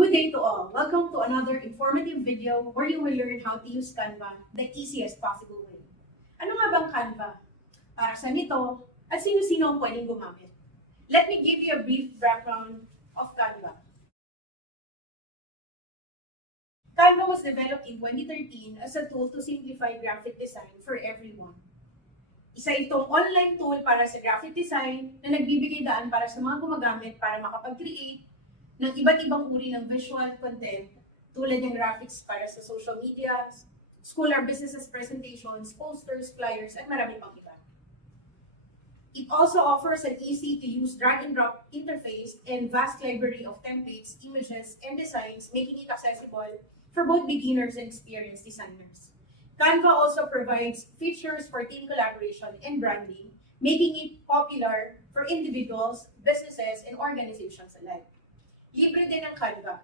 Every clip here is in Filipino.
Good day to all. Welcome to another informative video where you will learn how to use Canva the easiest possible way. Ano nga bang Canva? Para sa nito? At sino-sino ang pwedeng gumamit? Let me give you a brief background of Canva. Canva was developed in 2013 as a tool to simplify graphic design for everyone. Isa itong online tool para sa graphic design na nagbibigay daan para sa mga gumagamit para makapag-create ng iba't ibang uri ng visual content tulad ng graphics para sa social media, school or businesses presentations, posters, flyers, at marami pang iba. It also offers an easy-to-use drag-and-drop interface and vast library of templates, images, and designs, making it accessible for both beginners and experienced designers. Canva also provides features for team collaboration and branding, making it popular for individuals, businesses, and organizations alike. Libre din ang Canva.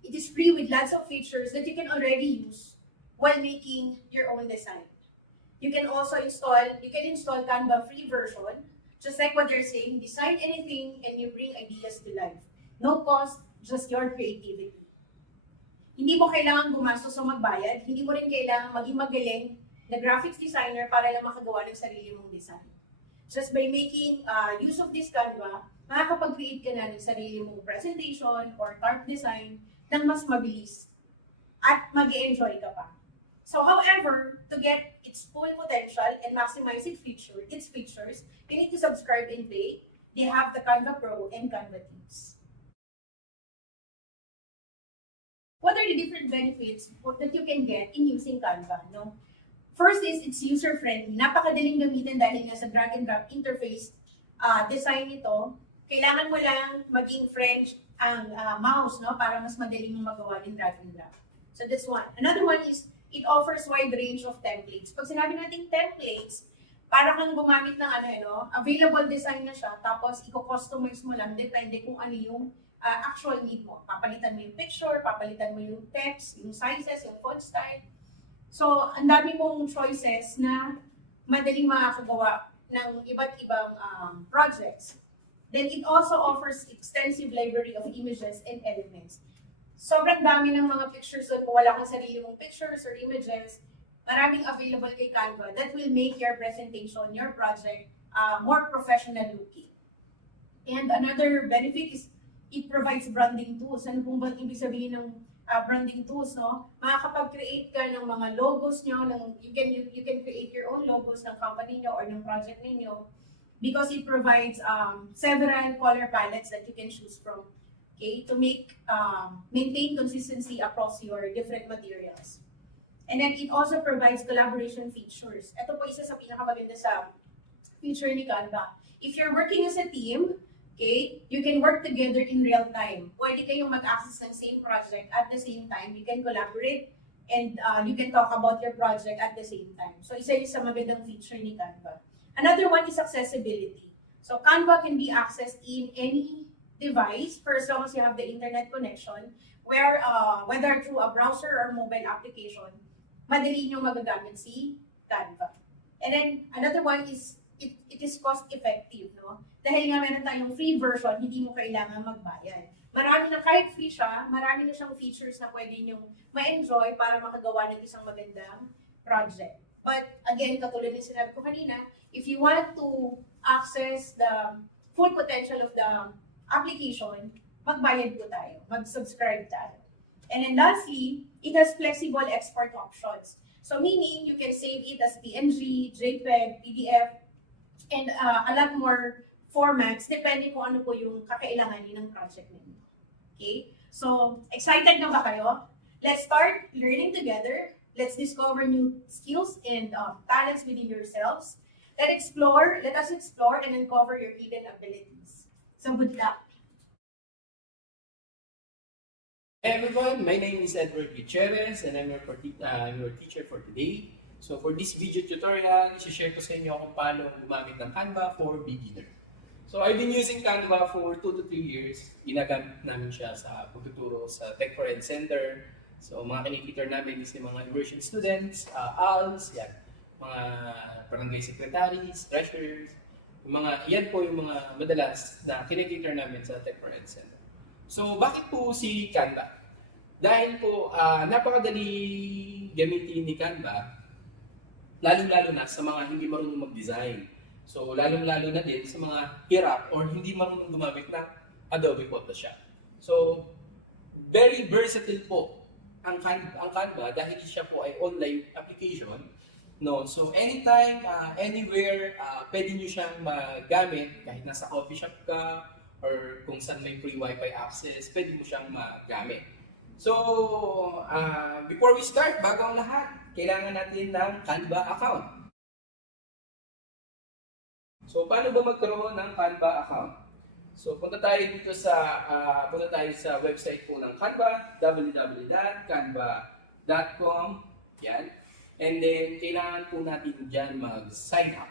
It is free with lots of features that you can already use while making your own design. You can install Canva free version, just like what they're saying, design anything and you bring ideas to life. No cost, just your creativity. Hindi mo kailangan gumastos o magbayad, hindi mo rin kailangan maging magaling na graphics designer para lang makagawa ng sarili mong design. Just by making use of this Canva, makakapag-create ka na ng sarili mong presentation or card design ng mas mabilis at mag-enjoy ka pa. So however, to get its full potential and maximize its features, you need to subscribe and pay. They have the Canva Pro and Canva Teams. What are the different benefits that you can get in using Canva? No? First is it's user-friendly. Napakadaling gamitin dahil nga sa drag-and-drop interface design nito. Kailangan mo lang maging French ang mouse, no, para mas madali mong magawa din drag-and-drop. So that's one. Another one is it offers wide range of templates. Pag sinabi natin templates, para kang gumamit ng available design na siya, tapos i-customize mo lang, depende kung ano yung actual need mo. Papalitan mo yung picture, papalitan mo yung text, yung sizes, yung font style. So, ang dami mong choices na madaling makakagawa ng iba't ibang projects. Then it also offers extensive library of images and elements. Sobrang dami ng mga pictures doon. Kung wala kang sarili mong pictures or images, maraming available kay Canva that will make your presentation, your project, more professional looking. And another benefit is it provides branding tools. Ano pong ba ibig sabihin ng branding tools, no? Makakapag-create ka ng mga logos nyo, you can create your own logos ng company nyo or ng project ninyo because it provides several color palettes that you can choose from, okay, to maintain consistency across your different materials. And then it also provides collaboration features. Ito po isa sa pinakamaganda sa feature ni Canva. If you're working as a team, okay, you can work together in real time. Pwede kayong mag-access ng same project at the same time. You can collaborate and you can talk about your project at the same time. So isa yung sa magandang feature ni Canva. Another one is accessibility. So Canva can be accessed in any device for as long as you have the internet connection, where whether through a browser or mobile application, madali nyo magagamit si Canva. And then another one is it is cost effective, no? Dahil nga meron tayong free version, hindi mo kailangan magbayad. Kahit free siya, marami na siyang features na pwede nyo ma-enjoy para makagawa ng isang magandang project. But again, katulad ng sinabi ko kanina, if you want to access the full potential of the application, magbayad po tayo, mag-subscribe tayo. And then lastly, it has flexible export options. So meaning, you can save it as PNG, JPEG, PDF, and a lot more formats, depende kung ano po yung kakailanganin ng project ninyo. Okay? So, excited na ba kayo? Let's start learning together. Let's discover new skills and talents within yourselves. Let us explore and uncover your hidden abilities. So, good luck. Hey everyone, my name is Edward Gutierrez and I'm your teacher for today. So for this video tutorial, i-share ko sa inyo kung paano gumamit ng Canva for beginner. So I've been using Canva for 2 to 3 years. Ginagamit namin siya sa pagtuturo sa Tech for Ed Center. So mga kinitutor namin is yung mga immersion students, ALS, yan, mga barangay secretaries, treasurers, yan po yung mga madalas na kinitutor namin sa Tech for Ed Center. So, bakit po si Canva? Dahil po, napakadali gamitin ni Canva, lalong-lalo na sa mga hindi marunong mag-design. So, lalong-lalo na din sa mga hirap or hindi marunong gumamit ng Adobe Photoshop. So, very versatile po ang Canva dahil siya po ay online application. No, so anytime, anywhere, pwede nyo siyang magamit kahit nasa coffee shop ka or kung saan may free wifi access, pwede mo siyang magamit. So, before we start, bago ang lahat, kailangan natin ng Canva account. So, paano ba magkaroon ng Canva account? So, punta tayo sa website po ng Canva, www.canva.com. Yan. And then, kailangan po natin dyan mag-sign up.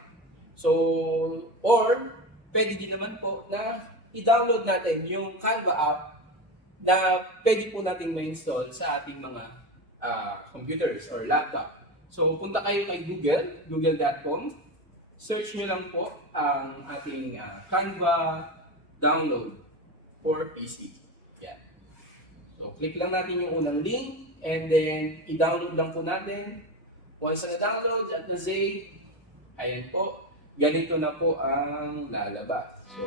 So, or, pwede din naman po na i-download natin yung Canva app na pwede po natin ma-install sa ating mga computers or laptop. So, punta kayo kay Google, google.com. Search nyo lang po ang ating Canva download for PC. Yan. So, click lang natin yung unang link and then i-download lang po natin. Once na-download at na-save, ayan po, ganito na po ang lalabas. So,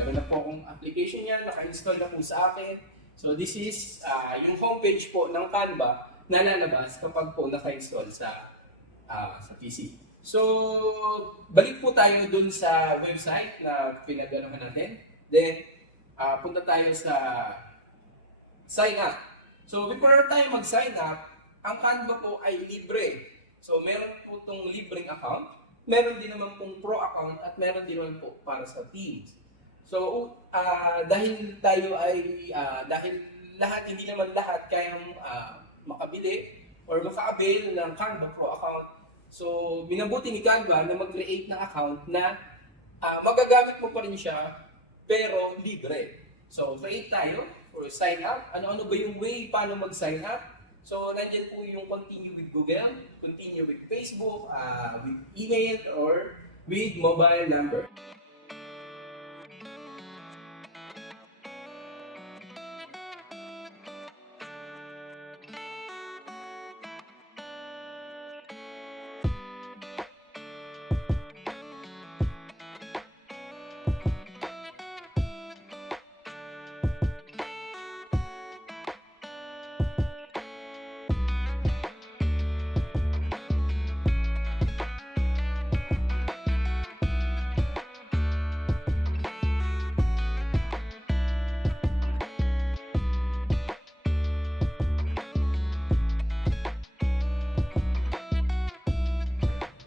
meron na po akong application yan, naka-install na po sa akin. So this is yung homepage po ng Canva na lalabas kapag po naka-install sa PC. So, balik po tayo dun sa website na pinaganohan natin. Then, punta tayo sa sign up. So, before tayo mag-sign up, ang Canva po ay libre. So, meron po itong libreng account, meron din naman pong pro account, at meron din naman po para sa Teams. So, dahil tayo ay, dahil hindi naman lahat kayang makabili or maka-avail ng Canva Pro account. So, binabuti ni Canva na mag-create ng account na magagamit mo pa rin siya, pero libre. So, create tayo or sign up. Ano-ano ba yung way paano mag-sign up? So, nandiyan po yung continue with Google, continue with Facebook, with email, or with mobile number.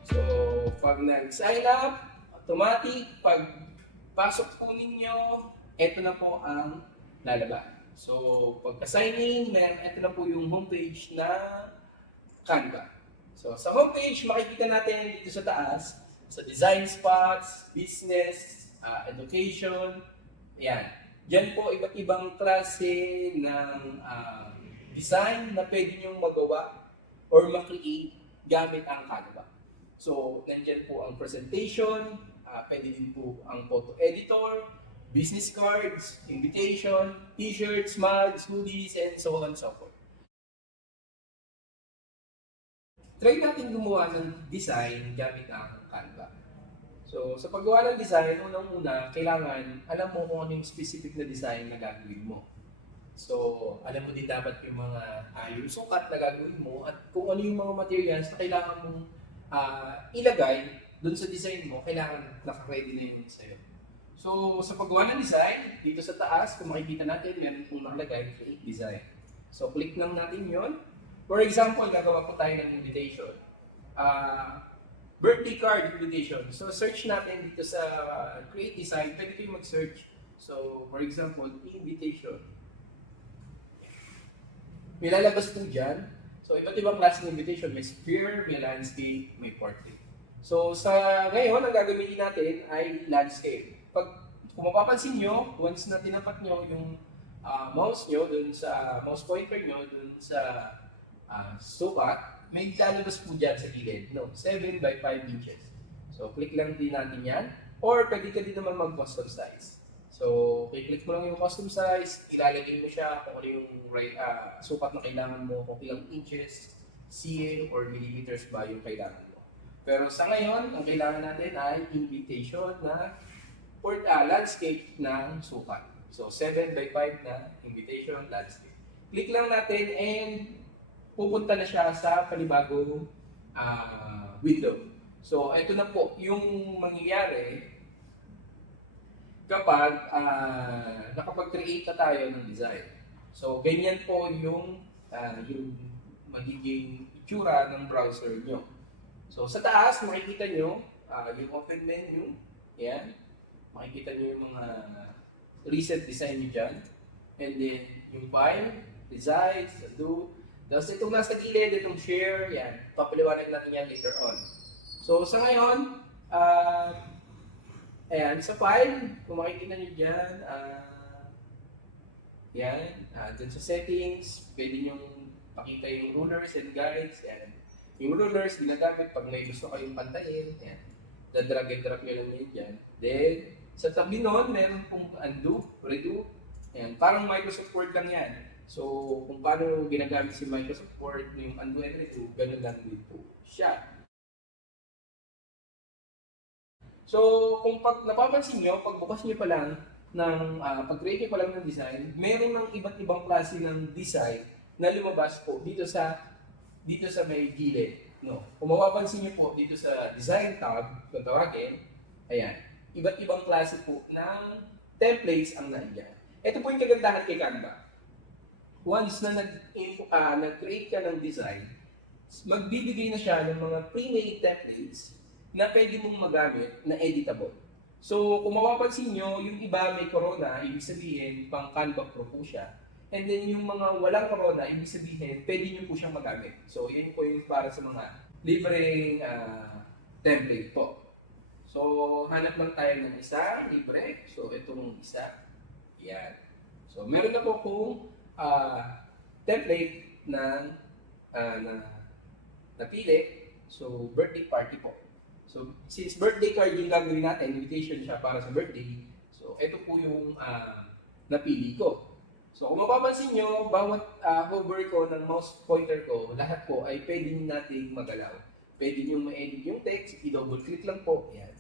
So, pag nag-sign up, automatic, pag pasok po ninyo, ito na po ang lalabas. So, pagka-sign in, ito na po yung homepage na Canva. So, sa homepage, makikita natin dito sa taas, sa design spots, business, education, yan. Diyan po iba't ibang klase ng design na pwede nyong magawa or ma-create gamit ang Canva. So, nandyan po ang presentation, pwede din po ang photo editor, business cards, invitation, t-shirts, mugs, hoodies, and so on and so forth. Try natin gumawa ng design gamit ang Canva. So, sa paggawa ng design, unang-una, kailangan alam mo kung ano yung specific na design na gagawin mo. So, alam mo din dapat yung mga yung sukat na gagawin mo at kung ano yung mga materials na kailangan mong ilagay dun sa design mo, kailangan naka-ready na yun sa'yo. So, sa paggawa ng design, dito sa taas, kung makikita natin, meron pong nakalagay, create design. So, click lang natin yon. For example, gagawa po tayo ng invitation. Birthday card invitation. So, search natin dito sa create design, pwede kayo mag-search. So, for example, invitation. may lalabas po dyan. So, iba't ibang klase ng invitation. May sphere, may landscape, may portrait. So, sa ngayon, ang gagamitin natin ay landscape. Kung mapapansin nyo, once na tinapat nyo yung mouse nyo, dun sa mouse pointer nyo, dun sa sukat, may lalabas po dyan sa gilid. No, 7 by 5 inches. So, click lang din natin yan. Or, pwede ka din naman mag-custom size. So, click mo lang yung custom size, ilalagay mo siya kung ano yung sukat na kailangan mo, kung ilang inches, cm, or millimeters ba yung kailangan mo. Pero sa ngayon, ang kailangan natin ay invitation na landscape ng sukat. So, 7 by 5 na invitation landscape. Click lang natin and pupunta na siya sa panibagong window. So, ito na po yung mangyayari kapag nakapag-create na tayo ng design. So, ganyan po yung magiging itsura ng browser nyo. So, sa taas, makikita nyo yung open menu. Yan. Makikita nyo yung mga recent design nyo dyan. And then, yung file, designs, undo. Tapos itong nasa gilid, itong share, yan. Papaliwanag natin yan later on. So, sa ngayon, ayan, sa file, kung makikita nyo dyan, yan, dun sa settings, pwede nyo pakita yung rulers and guides, yan. Yung rulers, ginagamit pag may gusto kayong pantayin, yan. Dadrag and drop nyo lang yun dyan. Then, sa tabi nun, meron pong undo, redo, yan. Parang Microsoft Word lang yan. So, kung paano ginagamit si Microsoft Word, yung undo and redo, ganun lang din po siya. So, kung napapansin nyo, pagbukas nyo pa lang pag-create nyo pa lang ng design, meron ng iba't ibang klase ng design na lumabas po dito sa may gilid. No? Kung mapapansin nyo po dito sa design tab, kung tawagin, ayan, iba't ibang klase po ng templates ang nandiyan. Ito po yung kagandahan kay Canva. Once na nag-create ka ng design, magbibigay na siya ng mga pre-made templates na pwede mong magamit na editable. So, kung mapapansin nyo, yung iba may corona, ibig sabihin, pang Canva Pro po siya. And then yung mga walang corona, ibig sabihin, pwede nyo po siyang magamit. So, yan po yung para sa mga libreng template po. So, hanap lang tayo ng isa, libre. So, itong isa. Yan. So, meron na po kung template na napili. So, birthday party po. So, since birthday card yung gagawin natin, invitation siya para sa birthday, so, ito po yung napili ko. So, kung mapapansin nyo, bawat hover ko ng mouse pointer ko, lahat po ay pwede nating magalaw. Pwede nyo ma-edit yung text, i-double click lang po. Yan.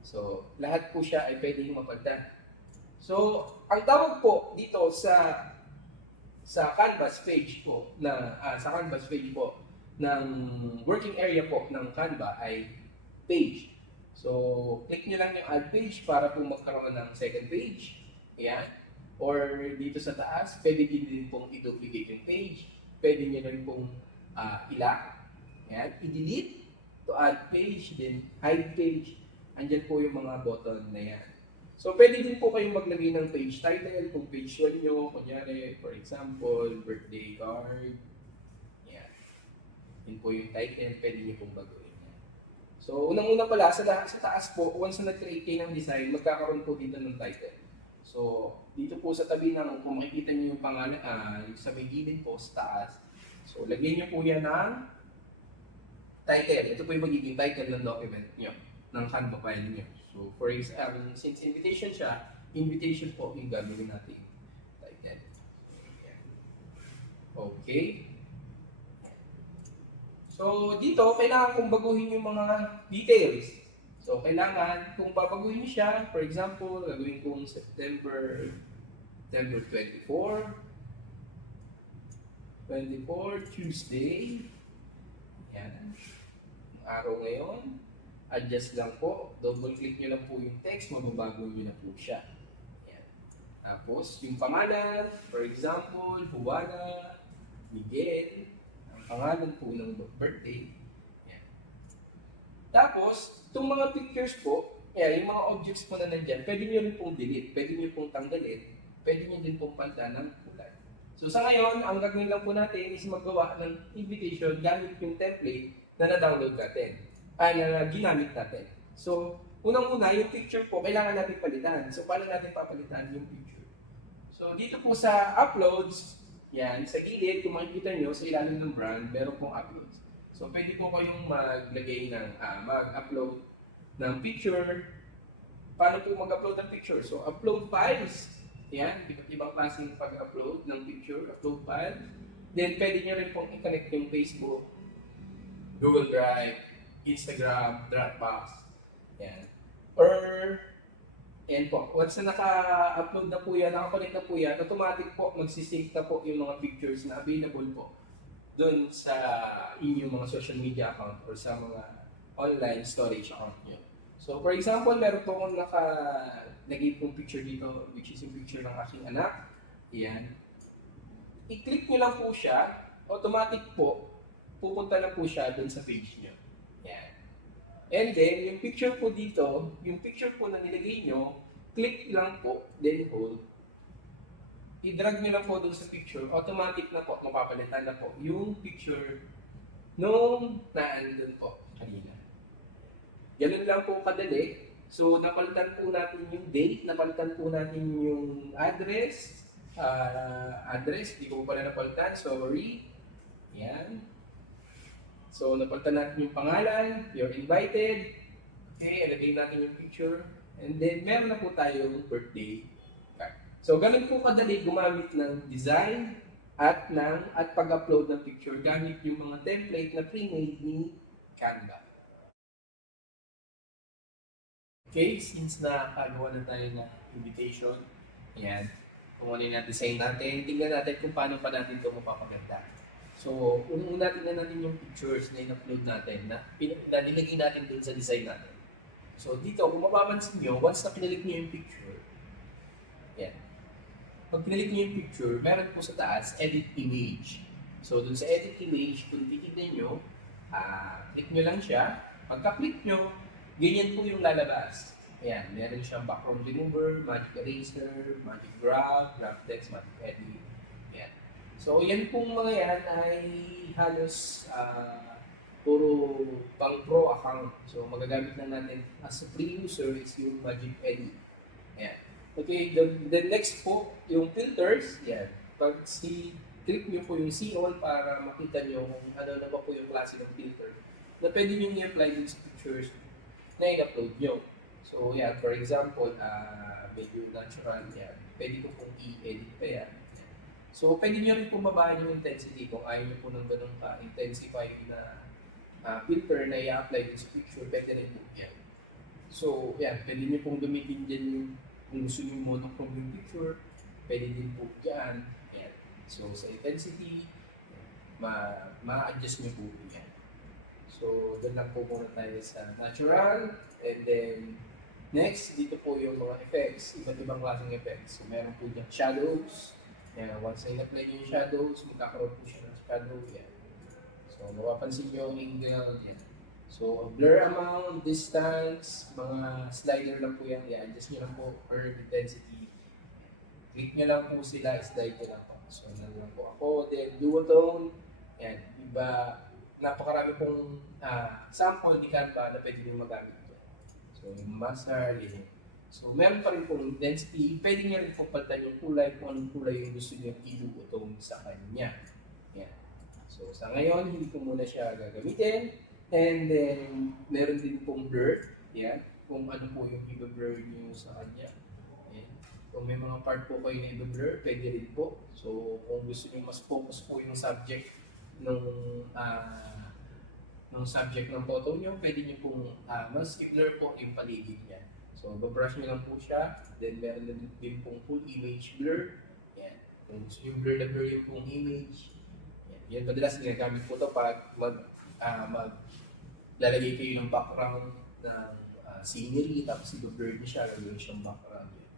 So, lahat po siya ay pwede nyo mapagdan. So, ang tawag po dito sa Canvas page po, sa Canvas page po, ng working area po ng Canva ay page. So, click nyo lang yung add page para po magkaroon ng second page. Ayan. Or dito sa taas, pwede din pong i-duplicate yung page. Pwede nyo rin pong i-lock. Ayan. I-delete to add page, then hide page. Andyan po yung mga button na yan. So, pwede din po kayong maglagay ng page title kung page 1 nyo. Kunyari, for example, birthday card. Ayan. Yun po yung title. Pwede nyo pong baguhin. So, unang-una pala, sa taas po, once na nag-create kayo ng design, magkakaroon po dito ng title. So, dito po sa tabi ng, kung makikita niyo yung pangalan, sa may gilid po sa taas. So, lagyan niyo po yan ng title. Ito po yung magiging title ng document niyo, ng Canva file niyo. So, for example, since invitation siya, invitation po yung gagawin natin title. Okay. So, dito, kailangan kong baguhin yung mga details. So, kailangan, kung babaguhin niyo siya, for example, gagawin kong September 24, Tuesday. Yan. Araw ngayon. Adjust lang po. Double-click nyo lang po yung text, mababago nyo na po siya. Yan. Tapos, yung pangalan, for example, Juana, Miguel, pangalan po ng birthday. Yan. Tapos, itong mga pictures po, yung mga objects po na nandyan, pwede nyo rin pong delete, pwede nyo pong tanggalin, pwede nyo din pong palitan ng kulay. So sa ngayon, ang gagawin lang po natin is magawa ng invitation gamit yung template na na-download natin, na ginamit natin. So, unang-una, yung picture po, kailangan natin palitan. So, paano natin papalitan yung picture? So, dito po sa uploads, yan, sa gilid, kung makikita nyo, sa ilalim ng brand, meron pong uploads. So, pwede po kayong maglagay ng, mag-upload ng picture. Paano po mag-upload ng picture? So, upload files. Yan, iba't ibang klaseng pag-upload ng picture, upload file. Then, pwede nyo rin pong i-connect yung Facebook, Google Drive, Instagram, Dropbox. Yan. Or, yan po, once na naka-upload na po yan, naka-connect na po yan, automatic po magsisync na po yung mga pictures na available po dun sa inyong mga social media account or sa mga online storage account nyo. So, for example, meron po akong nag-give pong picture dito, which is yung picture ng aking anak. Yan. I-click nyo lang po siya, automatic po, pupunta na po siya dun sa page nyo. Yan. And then, yung picture po dito, yung picture po na nilagay nyo, click lang po, then hold. I-drag nyo lang po dun sa picture, automatic na po, mapapalitan na po yung picture nung naandun po kanina. Ganun lang po kadali. So, napalitan po natin yung date, napalitan po natin yung address. Di ko pala napalitan, sorry. Yan. So, napalitan natin yung pangalan, you're invited. Okay, ilagay natin yung picture. And then, meron na po tayong birthday card. So, ganun po kadali gumamit ng design at pag-upload ng picture gamit yung mga template na pre-made ni Canva. Okay, since nakagawa na tayo ng invitation, ayan, kung ano yung design natin, tingnan natin kung paano pa natin ito mapapaganda. So, una tingnan natin yung pictures na in-upload natin, na nilagay natin dun sa design natin. So, dito, kung mapapansin nyo, once na pinalik nyo yung picture, ayan, pag pinalik nyo yung picture, meron po sa taas, edit image. So, dun sa edit image, kung titignan nyo, click nyo lang siya, pagka-click nyo, ganyan po yung lalabas. Ayan, meron siyang background remover, magic eraser, magic graph, graph text, magic edit. Ayan. So, yan pong mga yan ay halos puro pang pro account. So, magagamit lang natin as a free user is yung magic edit. Ayan. Okay, the next po, yung filters. Ayan. Pag click nyo po yung see all para makita nyo kung ano na ba po yung klase ng filter na pwede nyo i-apply din sa pictures na i-upload nyo. So, yeah, for example, medyo natural yan. Pwede ko pong i-edit pa yan. So, pwede nyo rin pong babaan yung intensity kung ayaw nyo po ng ganun ka-intensify na filter na i-apply din sa picture, pwede rin po yan. So, yan, pwede nyo pong gamitin dyan yung kung gusto nyo monochrome yung picture, pwede din po dyan. Yan. So, sa intensity, ma-adjust nyo po yan. So, doon lang po muna tayo sa natural. And then, next, dito po yung mga effects. Iba't ibang klaseng effects. So, meron po dyan shadows. Yan, once na in-apply nyo yung shadows, magkakaroon po siya ng shadow. Yan. So, mapapansin nyo yung angle. Yan. So, blur amount, distance, mga slider lang po yan. Yan, adjust nyo lang po per intensity. Click nyo lang po sila, slide nyo lang po. So, nan lang po ako. Then, duotone. Yan, iba. Napakarami pong sample ni Canva na pwede nyo magamit ito. So, yung master, yun. So, meron pa rin pong density. Pwede nyo rin pong palitan yung kulay kung anong kulay yung gusto nyo i-duotone sa kanya. Yan. So, sa ngayon, hindi ko muna siya gagamitin. And then, meron din pong blur. Yan. Kung ano po yung i-blur nyo sa kanya. Yan. Kung may mga part po kayo na i-blur, pwede rin po. So, kung gusto nyo mas focus po yung subject ng subject ng photo nyo, pwede nyo pong mas i-blur po yung paligid niya. So, babrush nyo lang po siya. Then, meron din pong full image blur. Yan. Kung gusto nyo blur na blur yung pong image. Yan. Yan, madalas ginagamit po ito pag lalagay kayo ng background ng scenery, tapos i-blur nyo siya, gagawin siyang background. Yan.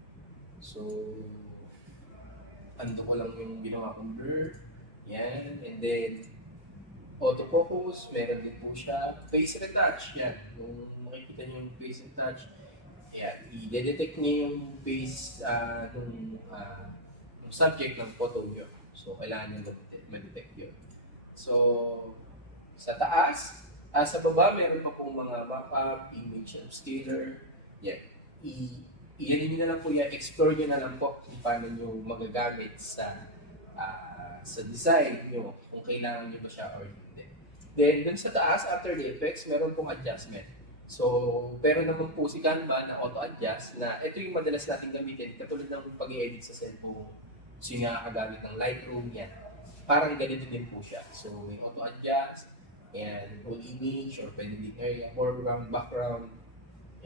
So, ando ko lang yung ginawa kong blur. Yan, and then autofocus, meron din po siya. Face retouch, yan. Kung makikita nyo yung face retouch, yan. I-detect niya yung face ng subject ng photo nyo. So, kailangan nyo ma-detect yun. So, sa taas, sa baba, meron pa pong mga mockup, image upscaler. Yan. Iyan nyo na lang po yan, explore nyo na lang po kung paano nyo magagamit sa design nyo, kung kailangan nyo ba siya or hindi. Then, dun sa taas, after the effects, meron pong adjustment. So, pero naman po si Canva na auto-adjust na ito yung madalas natin gamitin katulad ng pag-i-edit sa cellphone. So, yung nakagamit ng Lightroom, yan. Parang ganito din po siya. So, may auto-adjust, yan, full image or pwede din area, foreground, background,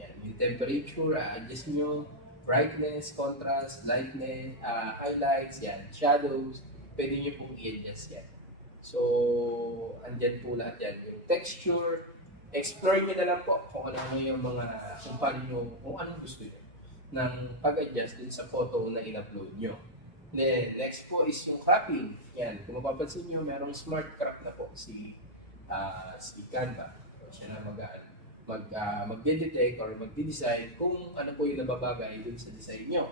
yan, yung temperature, adjust nyo, brightness, contrast, lightness, highlights, yan, shadows, pwede nyo pong i-adjust yan. So, andyan po lahat yan. Yung texture, explore nyo na lang po kung ano yung kung paano nyo, kung anong gusto nyo ng pag-adjust din sa photo na in-upload nyo. Then, next po is yung cropping. Yan, kung mapapansin nyo, merong smart crop na po si Canva. So, siya na magde-detect or magde-design kung ano po yung nababagay dun sa design nyo.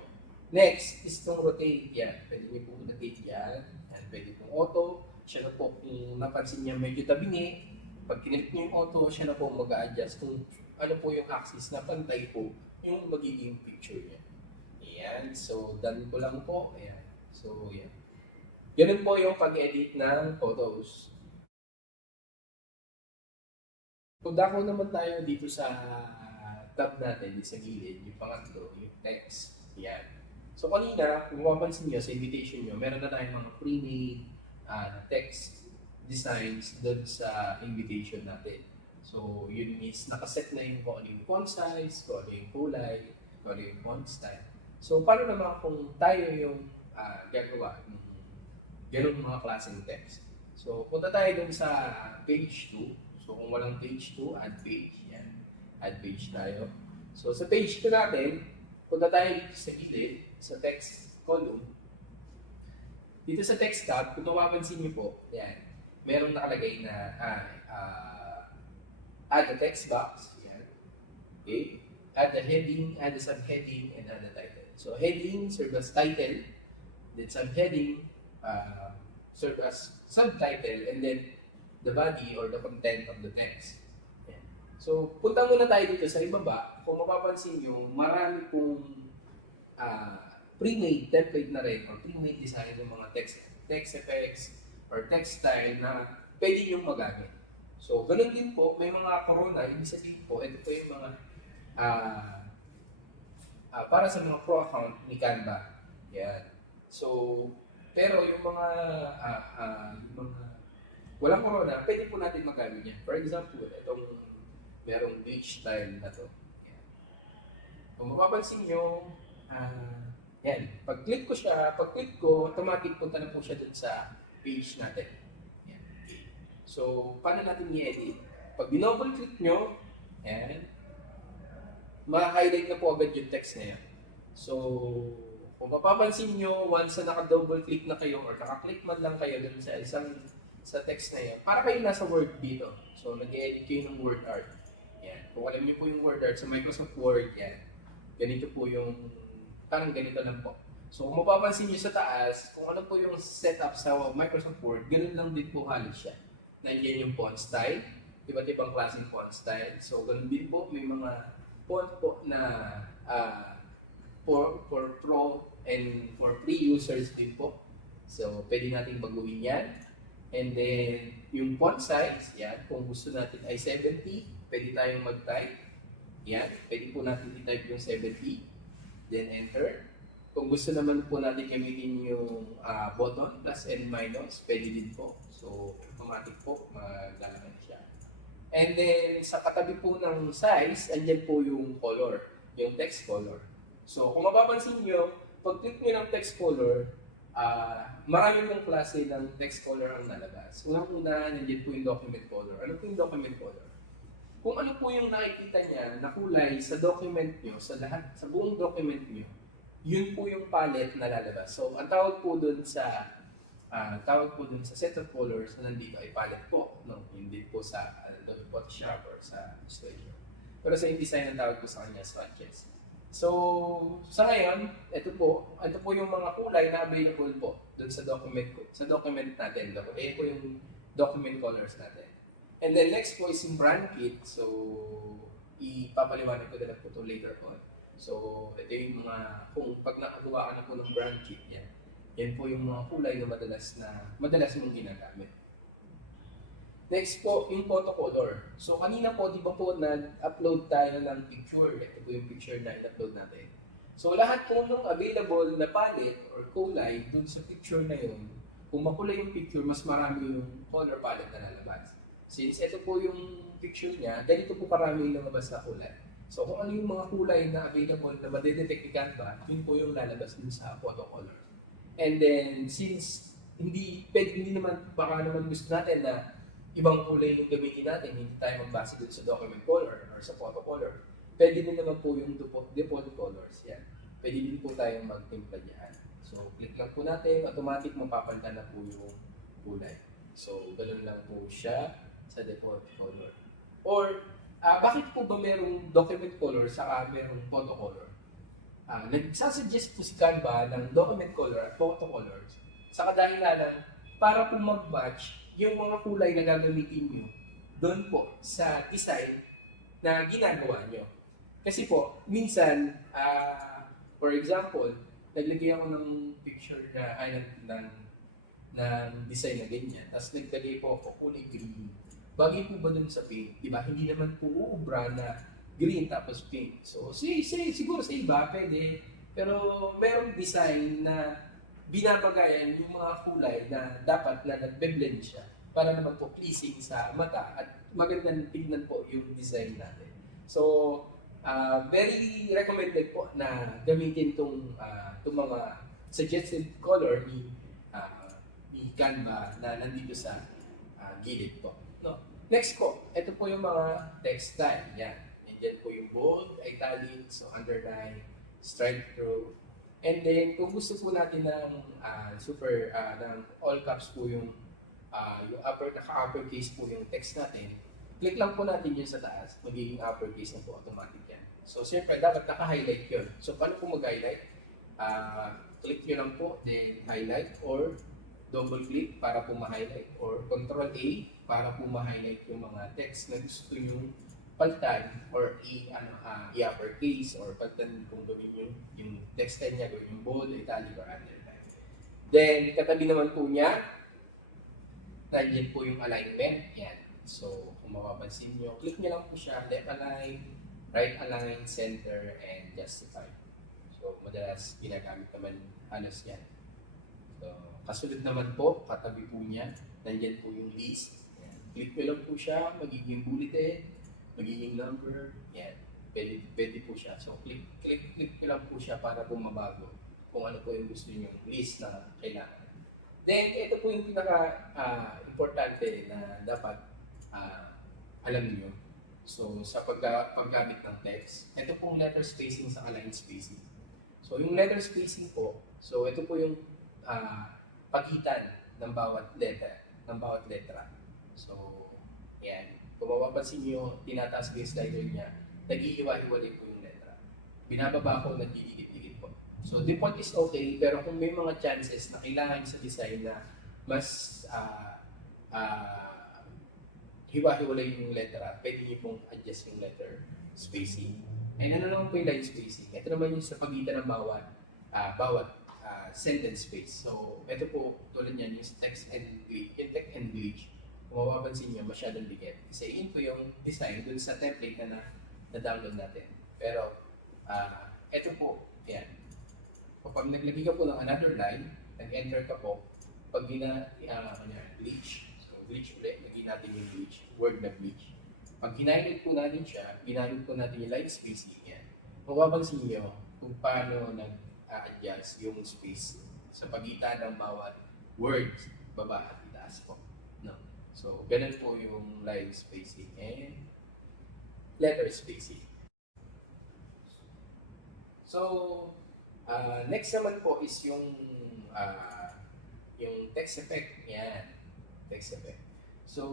Next is itong rotate. Yan, pwede nyo po rotate yan. Yan, pwede pong auto. Siya na po, kung napansin niya medyo tabingi, pag kinip niyo yung auto, siya na po mag-a-adjust kung ano po yung axis na pantay po yung magiging picture niya. Ayan. So, done ko lang po. Ayan. So, yan. Ganun po yung pag-edit ng photos. Kung dako naman tayo dito sa tab natin, dito sa gilid, yung pangatlo, yung text. Ayan. So, kanina, kung mapapansin nyo sa invitation nyo, meron na tayong mga pre-made text designs doon sa invitation natin. So, yun is nakaset na yung kung ano yung font size, kung ano yung kulay, kung ano yung font style. So, paano naman kung tayo yung gagawa ng ganun mga klaseng text? So, punta tayo doon sa page 2. So, kung walang page 2, add page. Yan. Add page tayo. So, sa page 2 natin, punta tayo dito sa gilid, sa text column. Dito sa text tab, kung mapapansin niyo po, yan, merong nakalagay na add a text box. Yan. Okay. Add a heading, add a subheading, and add a title. So heading serve as title, then subheading serve as subtitle, and then the body or the content of the text. Yan. So punta muna tayo dito sa ibaba. Kung mapapansin niyo, marami pong pre-made template na rin or pre-made design ng mga text effects or text style na pwede nyo magamit. So, ganun din po, may mga corona, ibig sabihin po, ito po yung mga para sa mga pro account ni Canva. Yan. So, pero yung mga walang corona, pwede po natin magamit yan. For example, itong merong beach style na to. Yan. Kung mapapansin nyo, yan. Pag-click ko, automatic punta na po siya dun sa page natin. Yan. So, paano natin i-edit? Pag dinouble-click nyo, yan, ma-highlight na po agad yung text na yan. So, kung mapapansin nyo, once na naka-double-click na kayo or naka-click man lang kayo dun sa text na yan, para kayo nasa Word dito. So, nag-edit kayo ng word art. Yan. Kung alam nyo po yung word art sa Microsoft Word, yan. Ganito po yung parang ganito lang po. So, kung mapapansin nyo sa taas, kung ano po yung setup sa Microsoft Word, ganoon lang din po halos siya. Nandiyan yung font style, iba't ibang klaseng font style. So, ganoon din po, may mga font po na for pro and for free users din po. So, pwede natin baguhin yan. And then, yung font size, yan, kung gusto natin ay 70, pwede tayong mag-type. Yan, pwede po natin i-type yung 70. Then enter. Kung gusto naman po natin gamitin yung button, plus and minus, pwede din po. So, automatic po, maglalagay siya. And then, sa katabi po ng size, andyan po yung color, yung text color. So, kung mapapansin nyo, pag click nyo ng text color, marami pong klase ng text color ang nalabas. Unang-una, nandiyan po yung document color. Ano po yung document color? Kung ano po yung nakikita niya na kulay sa document nyo, sa buong document nyo, yun po yung palette na lalabas. So, ang tawag po dun sa set of colors na nandito ay palette po. No? Hindi po sa Photoshop or sa Illustrator. Pero sa InDesign, ang tawag po sa kanya swatches. So, sa ngayon, ito po yung mga kulay na available po dun sa document ko, sa document natin. Ito po yung document colors natin. And then next po is yung brand kit. So, ipapaliwanag ko na po ito later on. So, ito yung mga, kung pag nakagawa ka na po ng brand kit, yan po yung mga kulay na madalas mong ginagamit. Next po, yung photo color. So, kanina po, di ba po, nag-upload tayo ng picture. Ito po yung picture na in-upload natin. So, lahat po ng available na palette or kulay dun sa picture na yun, kung makulay yung picture, mas marami yung color palette na lalabas. Since ito po yung picture niya, ganito po karami yung lumabas na kulay. So, kung ano yung mga kulay na available na madedetect ni Canva, yun po yung lalabas dun sa photo color. And then, since hindi naman, baka naman gusto natin na ibang kulay yung gamitin natin, hindi tayo magbase dun sa document color or sa photo color. Pwede din naman po yung default colors. Yan. Pwede din po tayong magtimpla dyan. So, click lang po natin, automatic mapapalitan na po yung kulay. So, ganun lang po siya sa default color. Or, bakit po ba merong document color saka merong photo color? Nagsasuggest po si Canva ng document color at photo colors sa kadahilanan para po mag-match yung mga kulay na gagamitin nyo doon po sa design na ginagawa nyo. Kasi po, minsan, for example, naglagay ako ng picture na, ng design na ganyan. Tapos naglagay po ako kulay green. Bagay po ba dun sa pink? Diba? Hindi naman po uubra na green tapos pink. So, siguro sa iba, pwede. Pero merong design na binabagayan yung mga kulay na dapat na nagbe-blend siya para naman po pleasing sa mata at magandang tignan po yung design natin. So, very recommended po na gamitin itong mga suggested color ni Canva na nandito sa gilid po. No? Next po, ito po yung mga text style. Yan. Yan po yung bold, italic, so underline, strike through. And then, kung gusto po natin ng ng all caps po yung naka-uppercase po yung text natin, click lang po natin yun sa taas, magiging uppercase na po automatic yan. So, siyempre, dapat naka-highlight yun. So, paano po mag-highlight? Click nyo lang po, then highlight, or double click para po ma-highlight, or Control A para po ma-highlight yung mga text na gusto nyo palitan or i-uppercase or palitan kung gawin yung text style niya, gawin yung bold, italic, or underline. Then, katabi naman po niya, nandiyan po yung alignment. Yan. So, kung mapapansin nyo, click nyo lang po siya, left align, right align, center, and justify. So, madalas ginagamit naman halos yan. So, kasunod naman po, katabi po niya, nandiyan po yung list. Yan. Click nyo lang po siya, magiging bulleted, magiging number, yan. Pwede po siya. So, click nyo lang po siya para po mabago kung ano po yung gusto nyo list na kailangan. Then, ito po yung pinaka-importante na dapat alam niyo. So, sa paggamit ng text, ito pong letter spacing sa line spacing. So, yung letter spacing po, so ito po yung pagitan ng bawat letra. So, yan. Kung mapapansin niyo, tinataas ko yung slider niya, naghihiwa-hiwalay po yung letra. Binababa ko, nagdidikit-dikit po. So, default is okay, pero kung may mga chances na kailangan sa design na mas hiwa-hiwalay yung letra, pwede niyo pong adjust yung letter spacing. And ano naman po yung line spacing? Ito naman yung sa pagitan ng bawat sentence space. So, ito po, tulad niyan, yung text and glitch. Kung mapapansin niyo, masyadong dikit. Kasi yun po yung design dun sa template na na-download natin. Pero, ito po, yan. Kapag naglagay ka po ng another line, nag-enter ka po, pag glitch, so glitch ulit, lagyan natin yung glitch, word na glitch. Pag hinighlight po natin siya, ginamit po natin yung line spacing, yan. Mapapansin niyo kung paano nag-adjust yung space sa pagitan ng bawat words, baba at itaas po. No? So, ganun po yung line spacing and letter spacing. So, next naman po is yung text effect. Yan, text effect. So,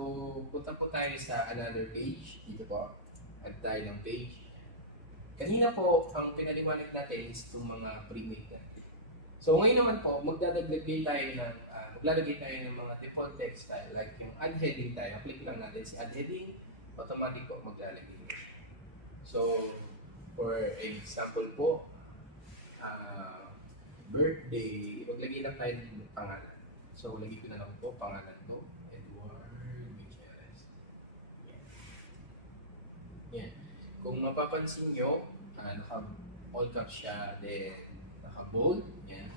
punta po tayo sa another page. Dito po, add tayo ng page. Kanina po, ang pinaliwanag natin is itong mga pre-made natin. So ngayon naman po, maglalagay tayo ng mga default text style, like yung add heading tayo, click lang natin si add heading, automatic po maglalagay na siya. So, for example po, birthday, maglagay lang tayo ng pangalan. So, lagay ko na lang po, pangalan ko, Edward Gutierrez. Yan. Yan. Kung mapapansin nyo, naka-all caps siya, then naka-bold, yan,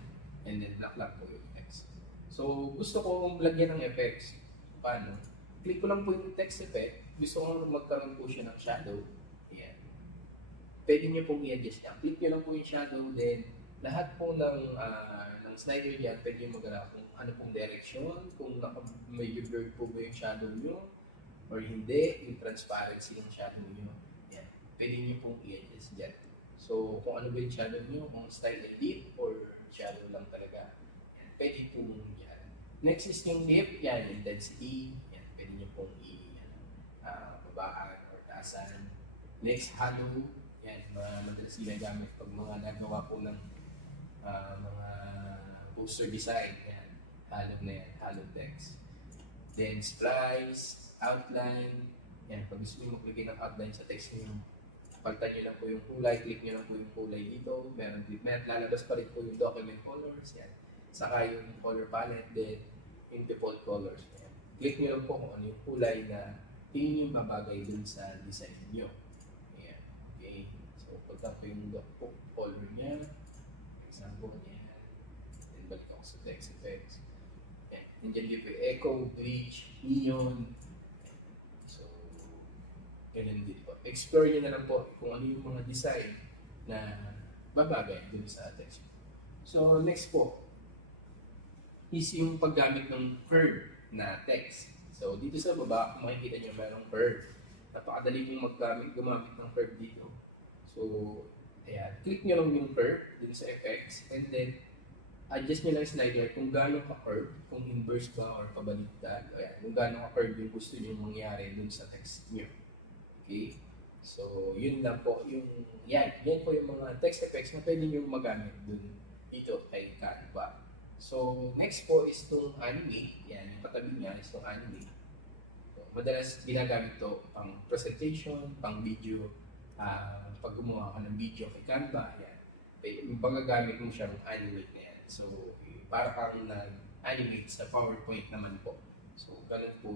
and then black lang po yung text. So, gusto kong lagyan ng effects. Paano? Click ko lang po yung text effect, gusto ko magkaroon po siya ng shadow. Yan. Pwede nyo pong i-adjust yan. Click nyo lang po yung shadow, then lahat po ng slider yan, pwede nyo mag-alala kung ano pong direction, kung medyo blurred po ba yung shadow nyo, or hindi, yung transparency ng shadow nyo. Yan. Pwede nyo pong i-adjust dyan. So, kung ano ba yung shadow nyo, kung style elite or shadow lang talaga, yan. Pwede pong yan. Next is yung lip, yan, intensity, yan. Pwede nyo pong babaan or taasan. Next, halo, yan, madalas ginagamit pag mga nagawa po ng mga poster design, yan, halo na yan, halo text. Then, splice, outline, yan, pag gusto nyo maglagay ng outline sa text nyo, palitan nyo lang po yung kulay, click nyo lang po yung kulay dito, meron lalabas pa rin po yung document colors, yan. Saka yung color palette, then yung default colors. Yan. Click nyo lang po kung ano yung kulay na tingin yung babagay dun sa design nyo. Yan. Okay. So, pagka po yung color niya, example, yan. Then balik ako sa text effects. Yan. Nandiyan dito yung echo, bridge, neon. So, ganun din po. Explore nyo na lang po kung ano yung mga design na babagay dun sa text. So, next po is yung paggamit ng curve na text. So, dito sa baba, kung makikita nyo, mayroong curve. Napakadali pong gumamit ng curve dito. So, ayan. Click nyo lang yung curve dun sa effects, and then, adjust nyo lang yung slider kung gaano ka-curve, kung inverse ba or pabaliktad. Ayan, kung gaano ka-curve yung gusto nyo mangyari dun sa text nyo. Okay? So, yun lang po. Yan po yung mga text effects na pwede nyo magamit dun dito kay Canva. So, next po is itong animate. Yan, yung katabi niya is itong animate. So, madalas ginagamit to pang presentation, pang video, pag gumawa ka ng video kay Canva, yan. Magagamit mo siyang animate na yan. So, para kang nag-animate sa PowerPoint naman po. So, ganun po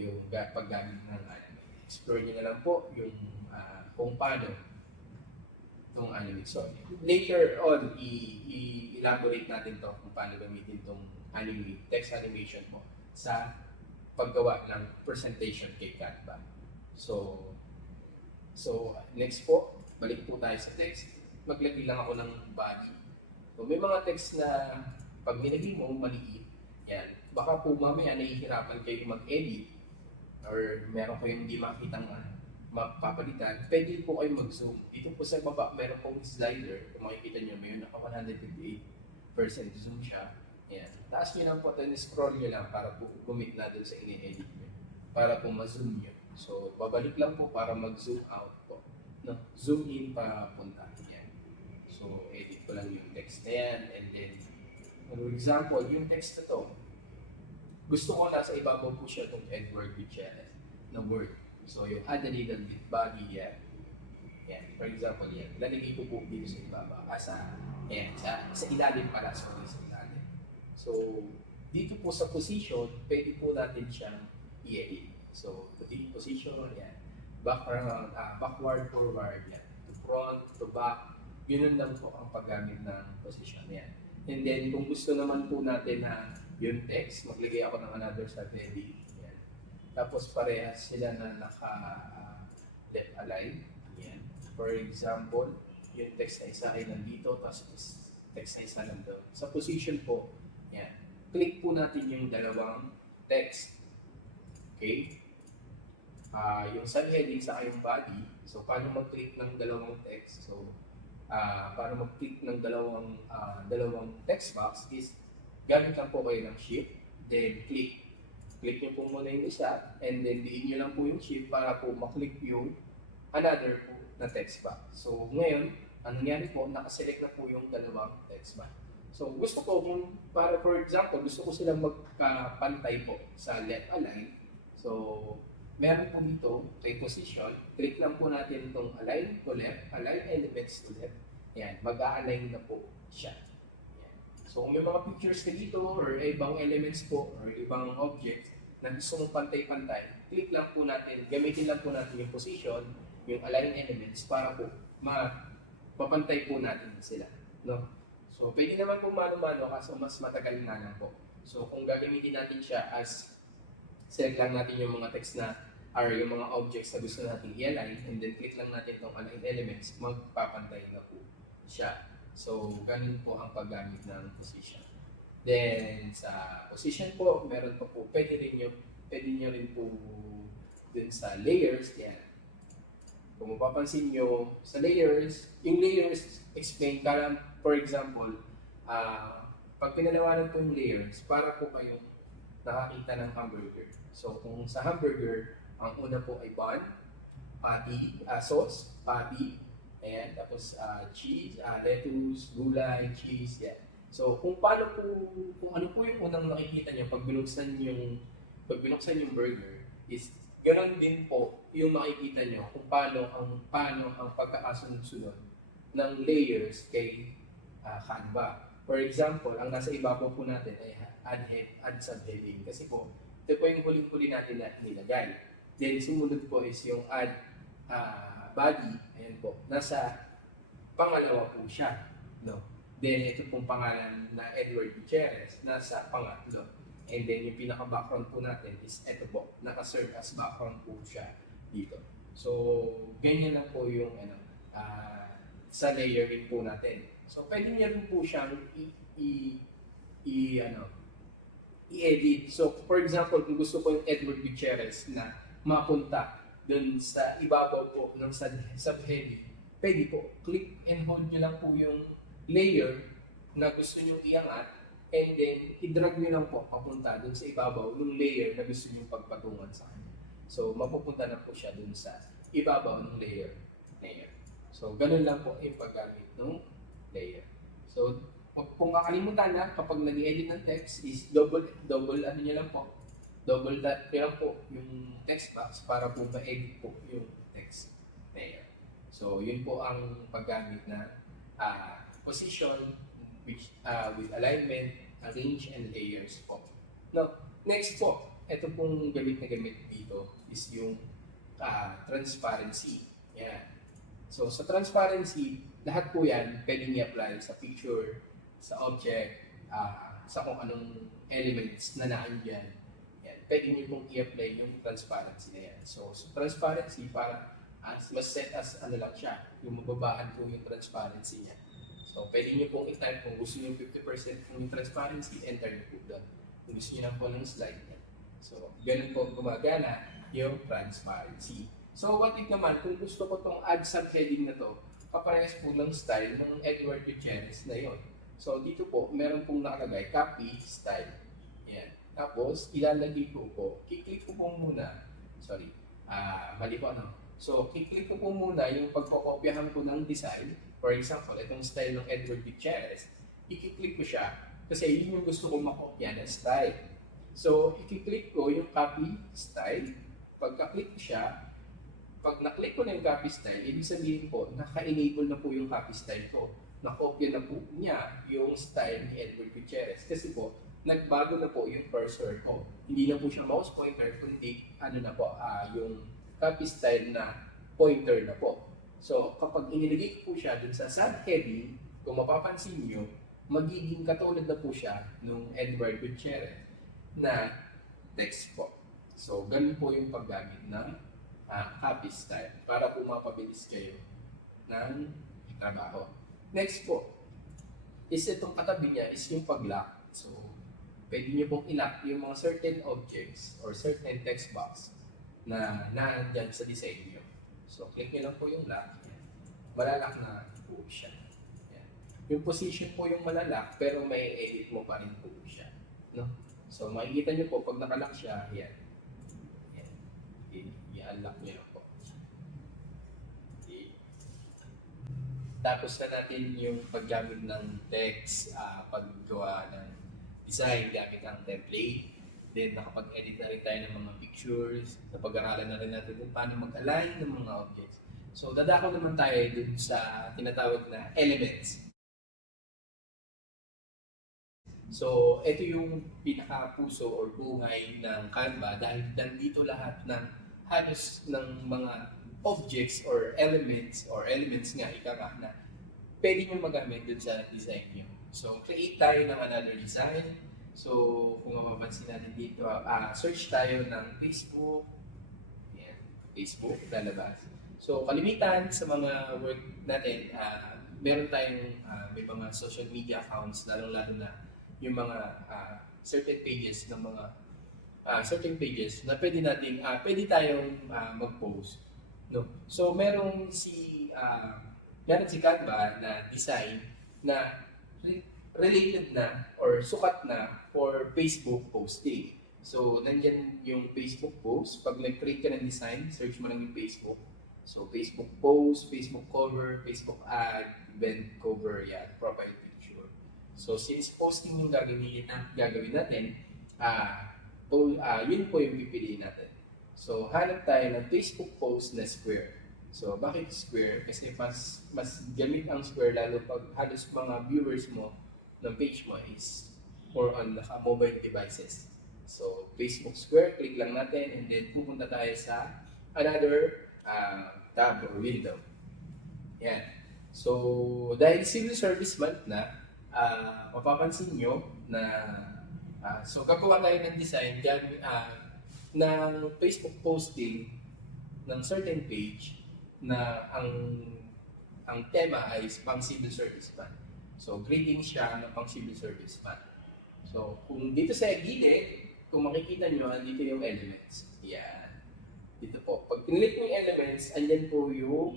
yung paggamit ng animate. Explore nyo na lang po yung kung paano itong animate. So, later on, i-elaborate natin to kung paano gamitin itong text animation mo sa paggawa ng presentation kay Canva. So, next po, balik po tayo sa text. Maglagay lang ako ng body. So, may mga text na pag nilagay mo, maliit. Yan. Baka po mamaya nahihirapan kayo mag-edit or meron kayong hindi makitang mapapalitan, pwede po kayo mag-zoom. Dito po sa baba, meron pong slider. Kung makikita nyo, may naka 158% zoom siya. Yan. Taas nyo lang po, then scroll nyo lang para po gumit na dun sa ini-edit nyo. Para po ma-zoom nyo. So, babalik lang po para mag-zoom out po. No? Zoom in pa punta. Yan. So, edit ko lang yung text na yan. And then, for example, yung text na to, gusto ko nasa ibabaw po siya itong Edward Gutierrez na word. So, yung add a little bit body, yan. Yan. For example, yan. Lalagay ko po dito sa ibaba. Sa ilalim pala. Sorry, sa ilalim. So, dito po sa position, pwede po natin siyang i-edit. So, position, yan. Backward, forward, yan. To front, to back. Yun lang po ang paggamit ng position, yan. And then, kung gusto naman po natin na yung text, maglagay ako ng another subheading. Tapos parehas sila na naka-left align. Yan. For example, yung text na isa ay nandito, tapos text na isa nandito. Sa position po, yan. Click po natin yung dalawang text. Okay? Yung subheading sa yung body. So, paano mag-click ng dalawang text? So, paano mag-click ng dalawang text box is gamit lang po kayo ng shift, then click. Click nyo po muna yung isa, and then diin nyo lang po yung shift para po maklik yung another po na text box. So ngayon, ang nangyari po, nakaselect na po yung dalawang text box. So gusto ko kung, para for example, gusto ko silang magkapantay po sa left align. So meron po dito kay position, click lang po natin itong align to left, align elements to left. Yan, mag-a-align na po siya. Yan. So kung may mga pictures ka dito or ibang elements po or ibang objects na gusto mong pantay-pantay, click lang po natin, gamitin lang po natin yung position, yung align elements para po mapantay po natin sila. No? So pwede naman po mano-mano kaso mas matagal na lang po. So kung gagamitin natin siya as select lang natin yung mga text na or yung mga objects na gusto natin i-align and then click lang natin itong align elements, magpapantay na po siya. So, ganun po ang paggamit ng position. Then, sa position po, meron pa po, pwede nyo rin po dun sa layers, yan. Kung mapapansin nyo, sa layers, yung layers explain, for example, pag pinalawanan po yung layers, para po kayong nakakita ng hamburger. So, kung sa hamburger, ang una po ay bun, patty, sauce, patty, ayan, tapos cheese, lettuce, gulay, cheese, yan. So, kung ano po yung unang nakikita niyo pag binuksan yung burger, is ganoon din po yung makikita niyo kung paano ang pagkakasunod-sunod ng layers kay Canva. For example, ang nasa ibabaw po natin ay add subheading kasi po ito po yung huling-huli natin na nilagay. Then sumunod po is yung add body, ayan po, nasa pangalawa po siya. No? Then ito pong pangalan na Edward Gutierrez, nasa pangatlo. And then yung pinaka-background po natin is ito po, naka-serve as background po siya dito. So, ganyan lang po yung sa layering po natin. So, pwede niya rin po siyang i-edit. So, for example, kung gusto ko yung Edward Gutierrez na mapunta dun sa ibabaw po ng subheading, pwede po, click and hold nyo lang po yung layer na gusto nyo iangat and then i-drag nyo lang po papunta dun sa ibabaw ng layer na gusto nyo pagpatungan sa kanya. So, mapupunta na po siya dun sa ibabaw ng layer. So, ganun lang po yung paggamit ng layer. So, kung kakalimutan na, kapag nag-edit ng text is double ano nyo lang po, double tap nyo lang po yung text box para po ma-edit po yung text layer. So, yun po ang paggamit na position with alignment, arrange, and layers po. Now, next po, ito pong gamit na gamit dito is yung transparency. Yan. So, sa transparency, lahat po yan pwedeng i-apply sa picture, sa object, sa kung anong elements na naandyan. Yan. Pwede nyo pong i-apply yung transparency na yan. So, transparency para mas set as ano lang siya, yung mababaan po yung transparency niya. So, pwede nyo pong i-type kung gusto nyo 50% yung transparency, enter nyo po doon. Kung gusto nyo lang po ng slide yan. So, ganun po gumagana yung transparency. So, what if naman, kung gusto ko itong add subheading na to, kaparehas po ng style ng Edward Gutierrez na yon. So, dito po, meron pong nakalagay, copy style. Yan. Tapos, ilalagay ko po, kiklik ko po muna, mali po ano. So, kiklik ko po muna yung pagkokopyahan ko ng design. For example, itong style ng Edward Gutierrez, ikiklik ko siya kasi yun yung gusto kong makopya na style. So, ikiklik ko yung copy style. Pagka-click ko siya, pag na-click ko na yung copy style, ibig sabihin po, naka-enable na po yung copy style ko. Nakopya na po niya yung style ni Edward Gutierrez. Kasi po, nagbago na po yung cursor ko. Hindi na po siya mouse pointer, kundi yung copy style na pointer na po. So, kapag inilagay ko po siya dun sa subheading, kung mapapansin nyo, magiging katulad na po siya nung Edward Gutierrez na text po. So, ganun po yung paggamit ng copy style para po mapabilis kayo ng trabaho. Next po, is itong katabi niya is yung pag-lock. So, pwede nyo pong i-lock yung mga certain objects or certain text box na nandyan sa design nyo. So, click nyo lang po yung lock. Malalock na po siya. Yan. Yung position po yung malalock pero may edit mo pa rin po siya. No? So, makikita nyo po pag nakalock siya, yan. I-unlock nyo lang po. Tapos na natin yung paggamit ng text, paggawa ng design gamit ang template. Then nakapag-edit na rin tayo ng mga pictures. Napag-aralan na rin natin kung paano mag-align ng mga objects. So dadako naman tayo dun sa tinatawag na elements. So, ito yung pinaka-puso or buhay ng Canva dahil nandito lahat ng halos ng mga objects or elements nga ika nga na pwede nyo magamit dun sa design nyo. So, create tayo ng another design. So, kung mapapansin natin dito, search tayo ng Facebook. Yan, Facebook, lalabas. So, kalimitan sa mga work natin, meron tayong may mga social media accounts, lalong-lalo na yung mga certain pages ng mga certain pages na pwede tayong mag-post, no. So meron si Canva na design na related na or sukat na for Facebook posting. So nandiyan yung Facebook post, pag nag-create ka ng design, search mo lang yung Facebook. So Facebook post, Facebook cover, Facebook ad, event cover, yan, profile picture. So since posting yung gagawin natin, yun po yung pipiliin natin. So hanap tayo ng Facebook post na square. So bakit square? Kasi mas gamit ang square lalo pag halos mga viewers mo ng page mo is more on mobile devices. So Facebook square, click lang natin and then pupunta tayo sa another tab or window. Yan. So dahil civil service month na, mapapansin nyo na so gagawa tayo ng design ng Facebook posting ng certain page na ang tema ay pang civil service man. So greeting siya ng pang civil service man. So kung dito sa gilid, kung makikita nyo, andito yung elements. Yan. Dito po. Pag pinili mo yung elements, andyan po yung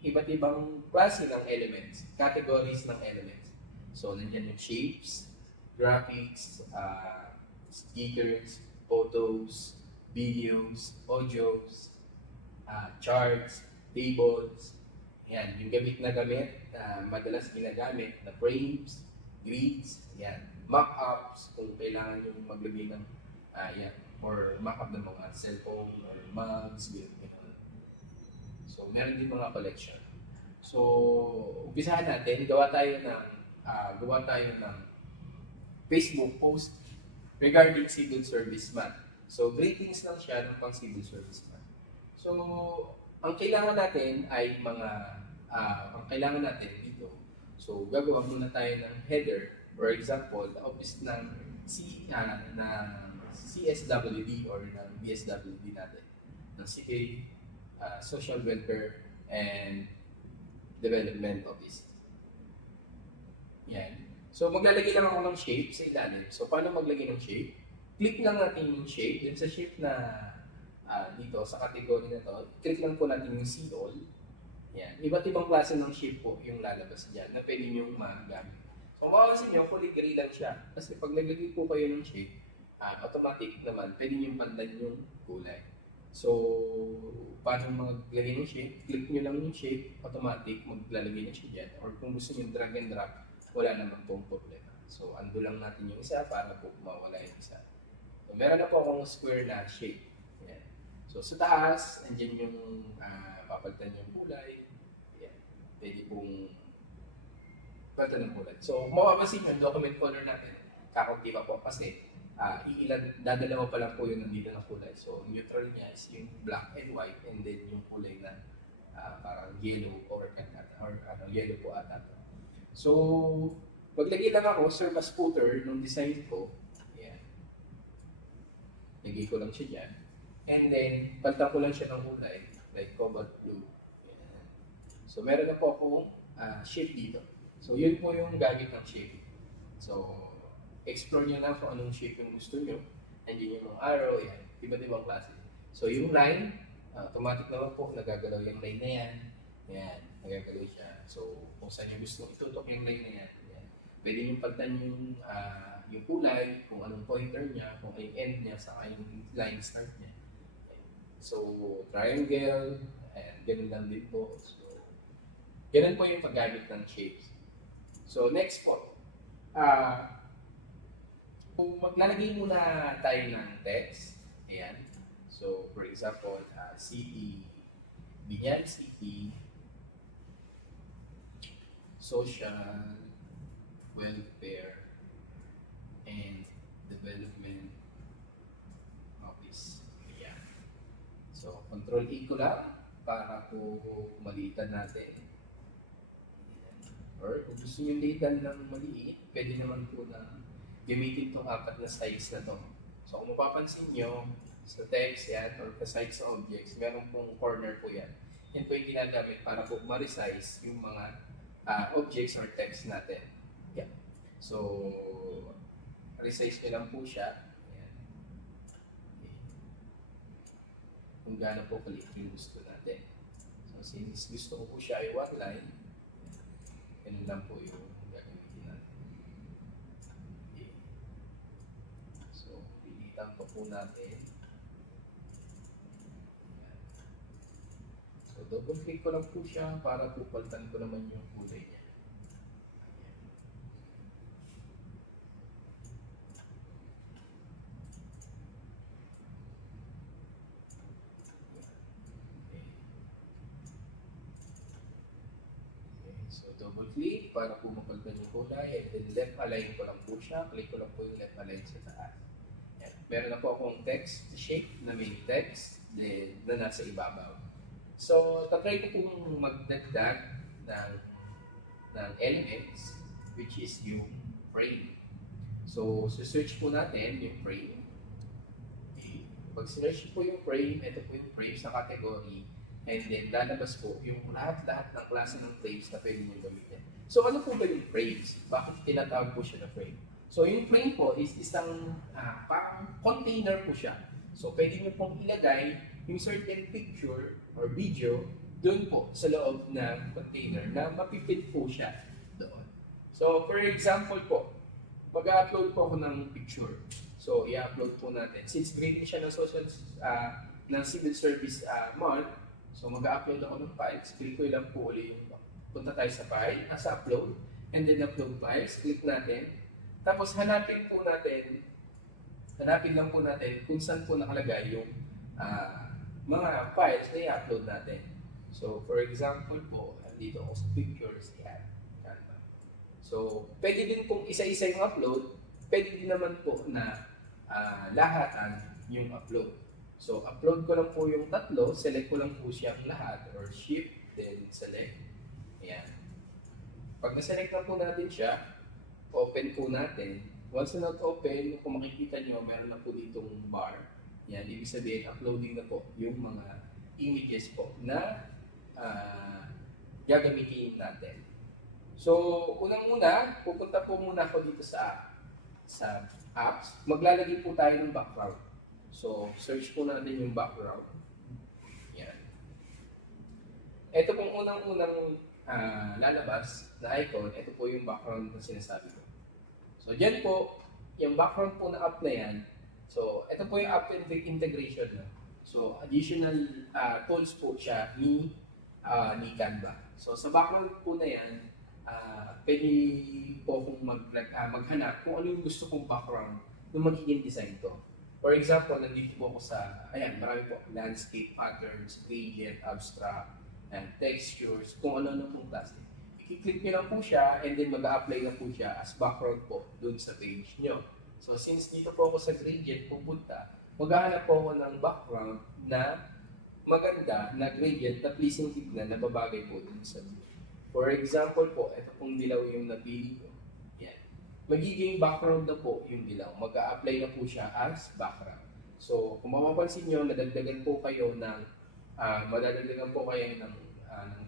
iba't ibang klase ng elements, categories ng elements. So, nandiyan yung shapes, graphics, stickers, photos, videos, audios, charts, tables. Yan, yung gamit, madalas ginagamit na frames, grids, yan, mock-ups, kung kailangan yung maglagay ng, yan, or mock-up ng mga cellphone or mugs, yan. So, meron din mga collection. So, umpisahan natin, gawa tayo ng Facebook post regarding civil service month. So, greetings lang siya ng pang civil service month. So, ang kailangan natin ay ang kailangan natin dito. So, gagawa muna tayo ng header. For example, the office ng CSWD or ng BSWD natin. Ng City Social Welfare and Development Office. Yan. So, maglalagay lang ako ng shape sa ilalim. So, paano maglagay ng shape? Click lang natin yung shape. Dun sa shape na dito, sa category na to, click lang po natin yung see all. Yan. Iba't ibang klase ng shape po yung lalabas dyan na pwede nyo magamit. So, mapapansin nyo, fully gray lang siya. Kasi pag naglagay po kayo ng shape, automatic naman, pwede nyo pandan yung kulay. So, paano maglagay ng shape? Click nyo lang yung shape, automatic maglalagay na siya dyan. Or kung gusto nyo drag and drop, wala naman pong problema. So, undo lang natin yung isa para po mawala yung isa. So, meron na po akong square na shape. Yan. So, sa taas, nandiyan yung papalitan yung kulay. Yan. Pwede pong palitan ng kulay. So, mapapansin yung document color natin, kakunti pa po kasi dadalawa pa lang po yung nandito na kulay. So, neutral niya is yung black and white and then yung kulay na parang yellow or yellow po ata. So, maglagay lang ako, service footer nung design ko. Ayan. Lagay ko lang siya dyan. And then, palitan ko lang siya ng kulay, like cobalt blue. Ayan. So, meron na po akong shape dito. So, yun po yung gamit ng shape. So, explore nyo lang kung anong shape yung gusto nyo. Andiyan yung mga arrow, yan. Iba't ibang klase. So, yung line, automatic naman po, nagagalaw yung line na yan. Yan, nagagalaw siya. So, kung saan nyo gusto itutok yung line na yan. Yan. Pwede nyo pagtan yung kulay, kung anong pointer niya, kung yung end niya, saka yung line start niya. So, triangle, and ganun lang din po. So, Ganun po yung paggamit ng shapes. So next po, kung maglalagay muna tayo ng text, ayan. So for example, city, Binyan City, social, welfare, and development office. Ayan. So control A ko lang para po maliitan natin. Or kung gusto nyo liitan ng maliit, pwede naman po na gamitin itong apat na size na to. So kung mapapansin nyo, sa text yan, or kaside sa objects, meron pong corner po yan. Yan po yung ginagamit para po ma-resize yung mga objects or text natin. Yeah. So, resize nyo lang po siya. Ayan. Okay. Kung gaano po kalit yung gusto natin. So, since gusto ko po siya ay one line, ganun lang po yung gagamitin natin. Okay. So, pilitan po natin. Ayan. So, double click ko lang po siya para po palitan ko naman yung kulay niya. Ayan. Okay. So, double click para po mapalitan yung kulay. And then left align ko lang po siya. Click ko lang po yung left align sa taas. Ayan. Meron na po akong text shape na may text then, na nasa ibabaw. So, tatry ko pong magdagdag ng elements which is yung frame. So, search po natin yung frame. Okay. Pag search po yung frame, ito po yung frame sa category. And then, lalabas po yung lahat-lahat ng klase ng frames na pwede nyo gamitin. So, ano po ba yung frames? Bakit tinatawag po siya na frame? So, yung frame po is isang parang container po siya. So, pwede nyo pong ilagay yung certain picture or video doon po sa loob ng container na mapipit po siya doon. So, for example po, mag-upload po ako ng picture. So, i-upload po natin. Since grading siya ng ng civil service month, so mag-upload ako ng files. Click ko lang po ulit yung punta tayo sa file, nasa upload, and then upload files, click natin. Tapos hanapin lang po natin kung saan po nakalagay yung mga files na i-upload natin. So, for example po, dito ako sa pictures, yan. So, pwede din pong isa-isa yung upload, pwede din naman po na lahat yung upload. So, upload ko lang po yung tatlo, select ko lang po siyang lahat, or shift, then select. Ayan. Pag na-select na po natin siya, open po natin. Once na open, kung makikita nyo, meron na po ditong bar. Yan, ibig sabihin, uploading na po yung mga images po na gagamitin natin. So, unang-una, pupunta po muna ako dito sa apps. Maglalagay po tayo ng background. So, search po natin yung background. Yan. Ito pong unang-unang lalabas na icon, ito po yung background na sinasabi ko. So, dyan po, yung background po na app na yan, so, ito po yung app integration. No? So, additional tools po siya ni Canva. So, sa background po na yan, pwede po akong maghanap kung ano yung gusto kong background ng magiging design to. For example, nandito po ako sa, ayan, marami po, landscape patterns, gradient, abstract, and textures, kung ano-ano pong klase. I-click nyo lang po siya, and then mag-a-apply na po siya as background po dun sa page nyo. So, since dito po ako sa gradient pupunta, maghahanap po ako ng background na maganda, na gradient, na pleasing tignan, na babagay po dun sa view. For example po, ito pong dilaw yung napili ko. Yan. Magiging background na po yung dilaw. Mag-a-apply na po siya as background. So, kung mapapansin nyo, madadagdagan po kayo ng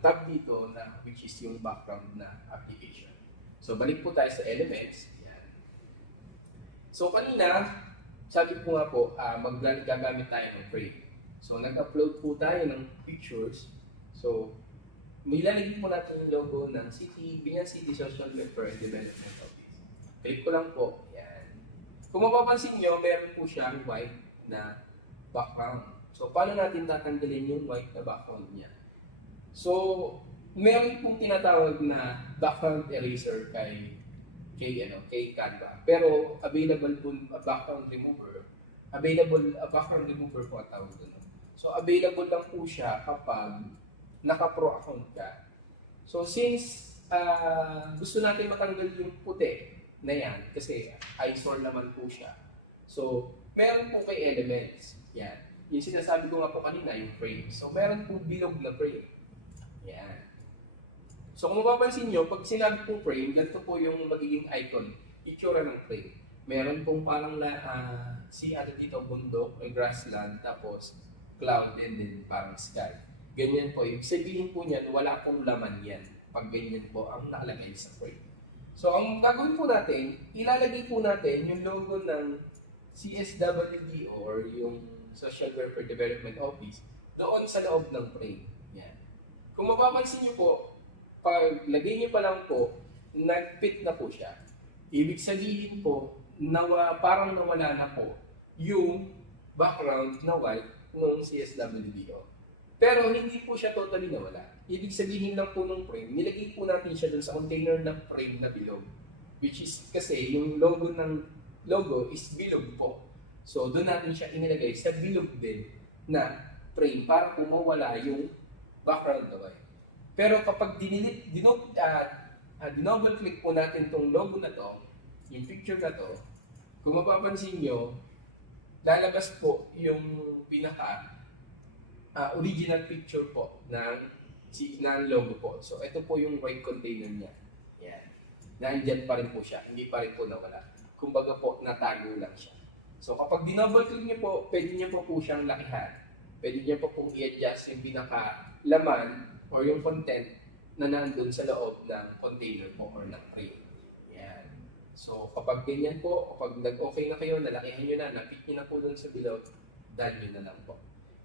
tab dito na which is yung background na application. So, balik po tayo sa elements. So, kanina, sabi ko nga po, gagamit tayo ng frame. So, nag-upload po tayo ng pictures. So, may lalagyan po natin yung logo ng Binyan City Social Welfare and Development Office. Click ko lang po. Yan. Kung mapapansin nyo, meron po siyang white na background. So, paano natin tatanggalin yung white na background niya? So, meron pong tinatawag na background eraser kay Canva. Pero available po background remover po ang tawag doon. So available lang po siya kapag naka-pro account ka. So since gusto natin matanggal yung puti na yan, kasi eyesore naman po siya. So meron po kay Elements. Yan. Yung sinasabi ko nga po kanina, yung frame. So meron po bilog na frame. Yan. So kung mapapansin nyo, pag sinabi pong frame, ganito po yung magiging icon, itsura ng frame. Meron pong parang dito, bundok, or grassland, tapos cloud, and then parang sky. Ganyan po. Yung sabihin po niyan, wala pong laman yan. Pag ganyan po ang nakalagay sa frame. So ang gagawin po natin, ilalagay po natin yung logo ng CSWD or yung Social Welfare Development Office doon sa loob ng frame. Yan. Kung mapapansin nyo po, pag lagay nyo pa lang po, nag-fit na po siya. Ibig sabihin po, parang nawala na po yung background na white ng CSWDO. Pero hindi po siya totally nawala. Ibig sabihin lang po ng frame, nilagay po natin siya dun sa container ng frame na bilog. Which is kasi yung logo is bilog po. So doon natin siya inilagay sa bilog din na frame para po mawala yung background na white. Pero kapag dinouble click po natin tong logo na to, yung picture na to, kung mapapansin nyo, lalabas po yung pinaka original picture po ng logo po. So ito po yung white container niya. Yan. Nandyan pa rin po siya, hindi pa rin po nawala. Kumbaga po, natago lang siya. So kapag dinouble click nyo po, pwede nyo po siyang lakihan. Pwede nyo po pong i-adjust yung pinaka laman or yung content na nandun sa loob ng container po or ng frame. Yan. So kapag ganyan po, kapag nag-okay na kayo, nalakihan nyo na, napit nyo na po dun sa below, done nyo na lang po.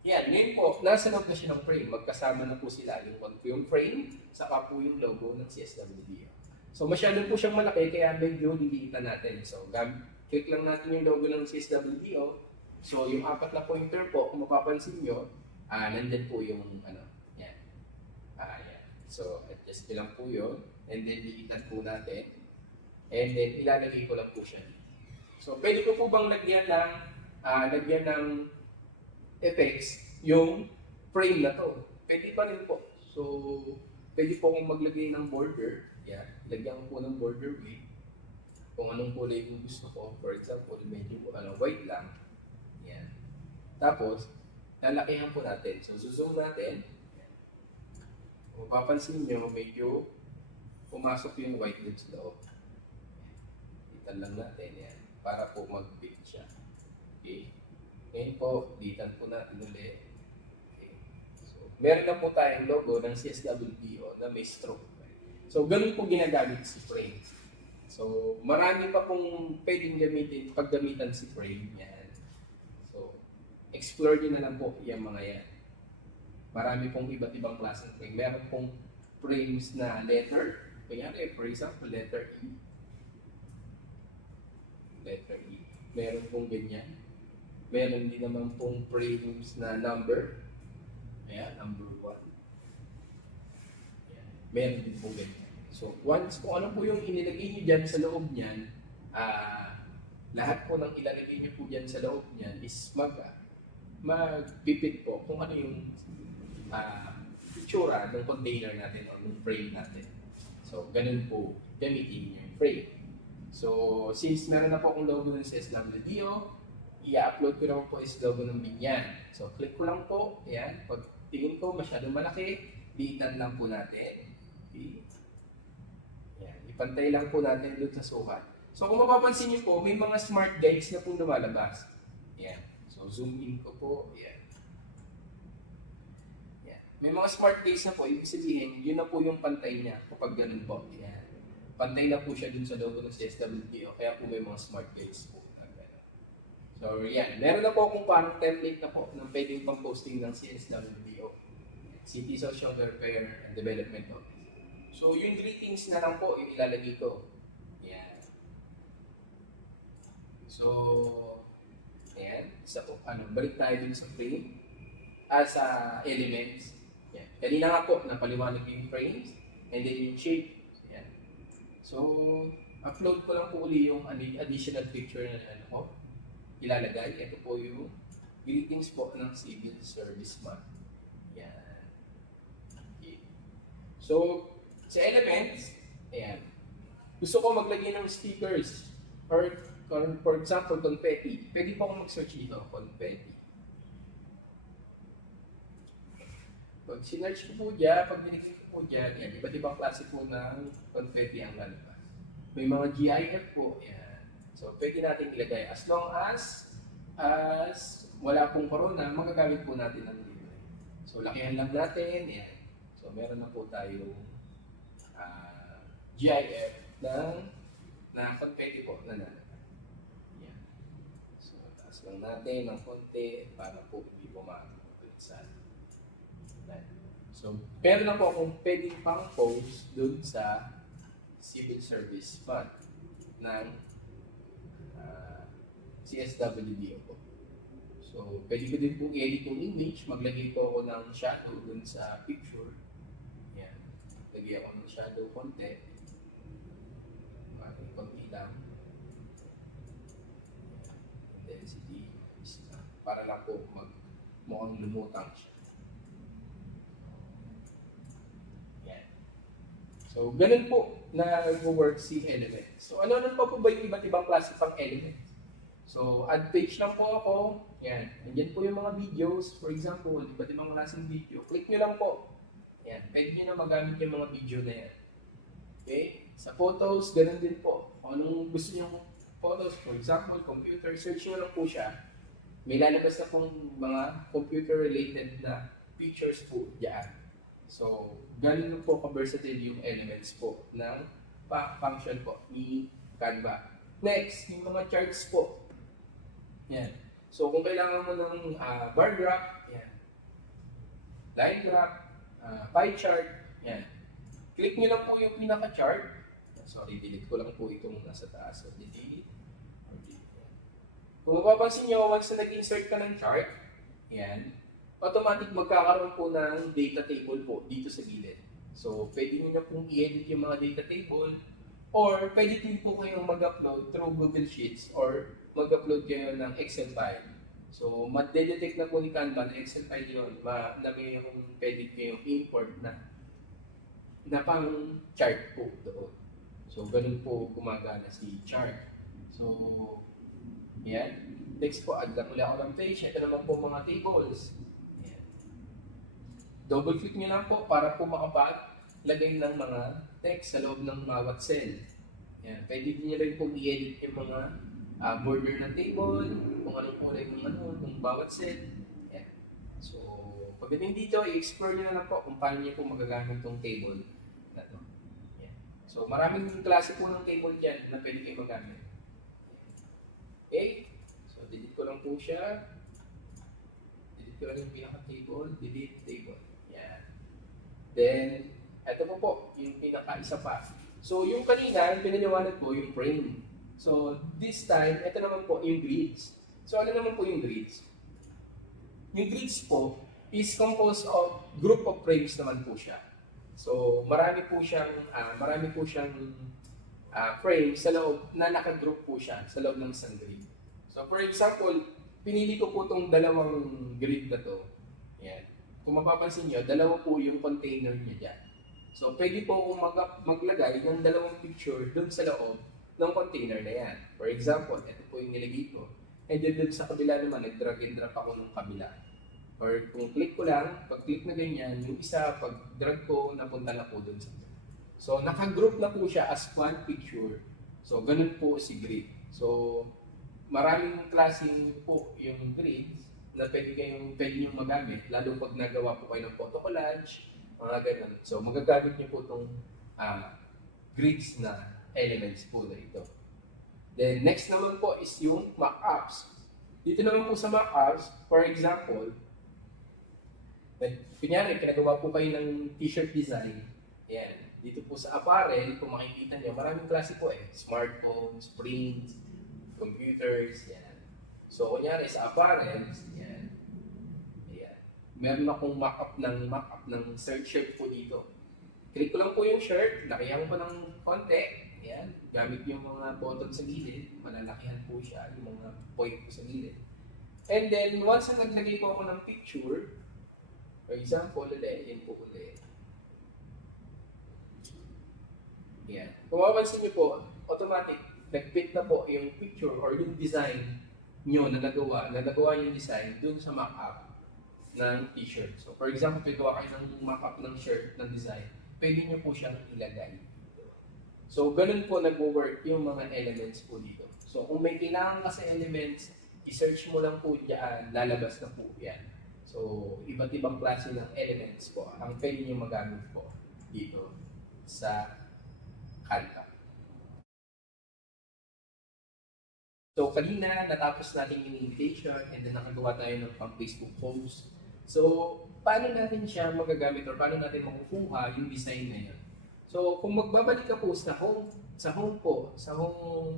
Yan, ngayon po, nasa loob na siya ng frame. Magkasama na po sila yung frame, saka po yung logo ng CSWD. So masyado po siyang malaki, kaya medyo liliitan natin. So click lang natin yung logo ng CSWDO. So yung apat na pointer po, kung mapapansin nyo, nandyan po yung yan. Yan. So adjust nyo lang po yun. And then liitan po natin. And then ilalagay ko lang po siya. So pwede ko po bang lagyan ng effects yung frame na to? Pwede pa rin po. So pwede po akong maglagay ng border. Yan. Lagyan ko po ng border width. Kung anong kulay yung gusto ko. For example, medyo white lang. Yan. Tapos, lalakihan po natin. So, zoom natin. Yan. Kung mapapansin nyo, medyo pumasok yung white dun sa loob. Ditan lang natin. Yan. Para po mag-fit siya. Okay. Ngayon po, ditan po natin ulit. Okay. So, meron na po tayong logo ng CSWDO na may stroke. So, ganun po ginagamit si frame. So, marami pa pong pwedeng paggamitan si frame. Yan. So, explore nyo na lang po yung mga yan. Marami pong iba't ibang klaseng frame. Meron pong frames na letter. Kanyari, for example, letter E. Letter E. Meron pong ganyan. Meron din naman pong frames na number. Ayan, number 1. Meron din po ganyan. So, once kung ano po yung inilagay nyo dyan sa loob niyan, lahat po ng ilalagay nyo po dyan sa loob niyan is magpipit po kung ano yung itsura ng container natin o ng frame natin. So, ganun po gamitin nyo yung frame. So, since meron na po akong logo ng CSWDO, i-upload ko naman po is logo ng Binyan. So, click ko lang po. Ayan. Pag tingin ko masyadong malaki, liitan lang po natin. Okay. Yan. Ipantay lang po natin doon sa sukat. So kung mapapansin niyo po, may mga smart guides na po lumalabas. Yan. So zoom in ko po. Yan. Yan. May mga smart guides na po, ibig sabihin, yun na po yung pantay niya kapag ganun po. Yan. Pantay na po siya doon sa logo ng CSWDO, kaya po may mga smart guides po. So yan. Meron na po akong parang template na po ng pwedeng pang posting ng CSWDO. City Social Welfare and Development Office. So, yung greetings na lang po, yung ilalagay ko. Yan. So, ayan. Balik tayo dun sa frame. Sa elements. Yan. Kanina nga po, napaliwanag yung frames and then yung shape. Yan. So, upload ko lang po uli yung additional picture na ilalagay. Ito po yung greetings po ng Civil Service Month. Yan. Okay. So, sa elements, ayan. Gusto ko maglagay ng stickers or for example, confetti. Pwede po akong mag-search dito, confetti. Pag sinearch ko po dyan, pag dinigay ko po dyan, yan, iba't ibang klase po ng confetti ang lalabas. May mga GIF po, yan. So, pwede natin ilagay. As long as wala pong corona, magagamit po natin ng libre. So, lakihan lang natin, yan. So, meron na po tayong GIF na confetti po na lalabas. Yan. So, taas lang natin ng konti para po hindi pumakot sa So, meron na po akong pwedeng pang post dun sa Civil Service Fund ng CSWDO po. So, pwede ko din po i-edit yung image, maglagay po ako ng shadow dun sa picture. Yan. Lagay ako ng shadow konti. Konti lang. Intensity is para lang po mukhang lumutang siya. So, ganun po na nag-work si elements. So, ano pa po ba yung iba't ibang klase pang elements? So, add page lang po ako. Yan. Nandiyan po yung mga videos. For example, iba't ibang klaseng video. Click nyo lang po. Yan. Pwede nyo na magamit yung mga video na yan. Okay? Sa photos, ganun din po. Kung anong gusto nyo photos, for example, computer, search nyo lang po siya. May lalabas na pong mga computer-related na pictures po dyan. So, ganun po ka-versatile yung elements po ng function po ni Canva. Next, yung mga charts po. Yan. So, kung kailangan mo ng bar graph, yan. Line graph, pie chart, yan. Click nyo lang po yung pinaka-chart. Sorry, delete ko lang po itong nasa taas. So, delete. Kung mapapansin nyo, once na nag-insert ka ng chart, yan, automatic magkakaroon po ng data table po dito sa gilid. So, pwede nyo na pong i-edit yung mga data table or pwede din po kayong mag-upload through Google Sheets or mag-upload kayo ng Excel file. So, ma-detect na po ni Canva na Excel file yun na may yung pwede kayong import na pang chart po doon. So, ganun po gumagana si chart. So, yan. Next po, add lang ulit ako ng page. Ito naman po mga tables. Double click nyo lang po para po makapaglagay ng mga text sa loob ng bawat cell. Yan. Pwede nyo rin po i-edit yung mga border ng table, kung anong kulay ng bawat cell. Yan. So, pagdating dito, i-explore nyo na lang po kung paano nyo po magagamit itong table na to. Yan. So, maraming klase po ng table dyan na pwede kayo magamit. Okay? So, delete ko lang po siya. Delete ko lang yung pinaka-table, delete table. Then, ito po yung pinaka-isa pa. So, yung kanina, yung pinaliwanag ko, yung frame. So, this time, ito naman po yung grids. So, ano naman po yung grids? Yung grids po is composed of group of frames naman po siya. So, marami po siyang frames sa loob na naka-group po siya sa loob ng isang grid. So, for example, pinili ko po itong dalawang grid na to. Yan. Kung mapapansin nyo, dalawa po yung container niya dyan. So, pwede po akong maglagay ng dalawang picture dun sa loob ng container na yan. For example, ito po yung nilagay ko. And then dun sa kabila naman, nag-drag and drop ako ng kabila. Or kung click ko lang, pag click na ganyan, yung isa, pag drag ko, napunta na po dun sa So, naka-group na po siya as one picture. So, ganun po si grid. So, maraming klaseng po yung grids na pwede nyo magamit, lalo pag nagawa po kayo ng photo collage, mga ganun. So, magagamit nyo po itong grids na elements po na ito. Then, next naman po is yung mockups. Dito naman po sa mockups, for example, kunyari, pinagawa po kayo ng t-shirt design. Yan. Dito po sa apparel, kung makikita nyo, maraming klase po smartphones, prints, computers, yan. So, kunyari sa apparel, yan. Ayan. meron akong mock-up ng shirt po dito. Click ko lang po yung shirt, lakihan ko ng konti. Ayan, gamit yung mga button sa gilid, malalakihan po siya, yung mga point po sa gilid. And then, once na naglagay po ako ng picture, for example, yan po ulit. Yan. Kung mapapansin niyo po, automatic, nag-fit na po yung picture or yung design nyo na nagawa yung design dun sa mock-up ng t-shirt. So, for example, gawa kayo ng mock-up ng shirt, ng design, pwede nyo po siyang ilagay. So, ganun po nag-work yung mga elements po dito. So, kung may kailangan ka sa elements, i-search mo lang po dyan, lalabas na po yan. So, iba't ibang klase ng elements po ang pwede nyo magamit po dito sa Canva. So, kanina natapos natin yung invitation and then nakagawa tayo ng pang Facebook post. So, paano natin siya magagamit or paano natin makukuha yung design na yun? So, kung magbabalik ka po sa home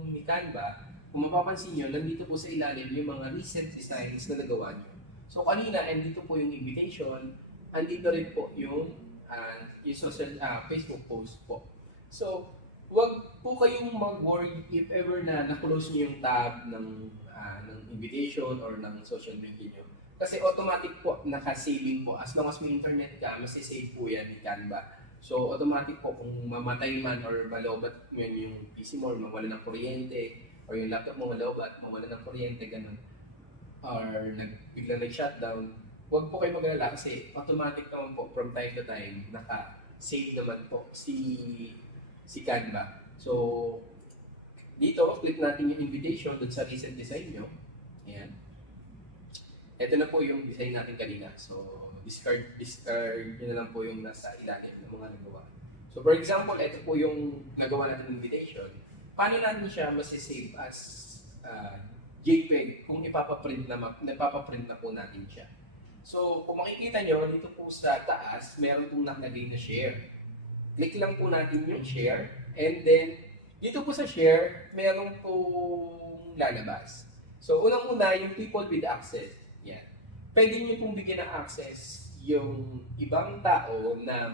ni Canva, kung mapapansin nyo, nandito po sa ilalim yung mga recent designs na nagawa nyo. So, kanina, andito po yung invitation, andito rin po yung social Facebook post po. So, wag po kayong mag-worry if ever na na-close nyo yung tab ng invitation or ng social media nyo. Kasi automatic po, naka-saving po. As long as may internet ka, masisave po yan ni Canva. So, automatic po kung mamatay man or malobat mo yung PC mo or mawala ng kuryente or yung laptop mo malobat, mawala ng kuryente, ganun. Or biglang nag-shutdown, huwag po kayo mag-alala kasi automatic naman po from time to time naka-save naman po si Canva. So, dito, click natin yung invitation dun sa recent design nyo. Ayan. Ito na po yung design natin kanina. So, discard nyo na lang po yung nasa ilalim ng mga nagawa. So, for example, ito po yung nagawa natin ng invitation. Paano natin siya masisave as JPEG kung ipapaprint na po natin siya? So, kung makikita nyo, dito po sa taas, meron pong nakalagay na share. Click lang po natin yung share. And then, dito po sa share, meron pong lalabas. So, unang-una, yung people with access. Yan. Pwede nyo pong bigyan ng access yung ibang tao na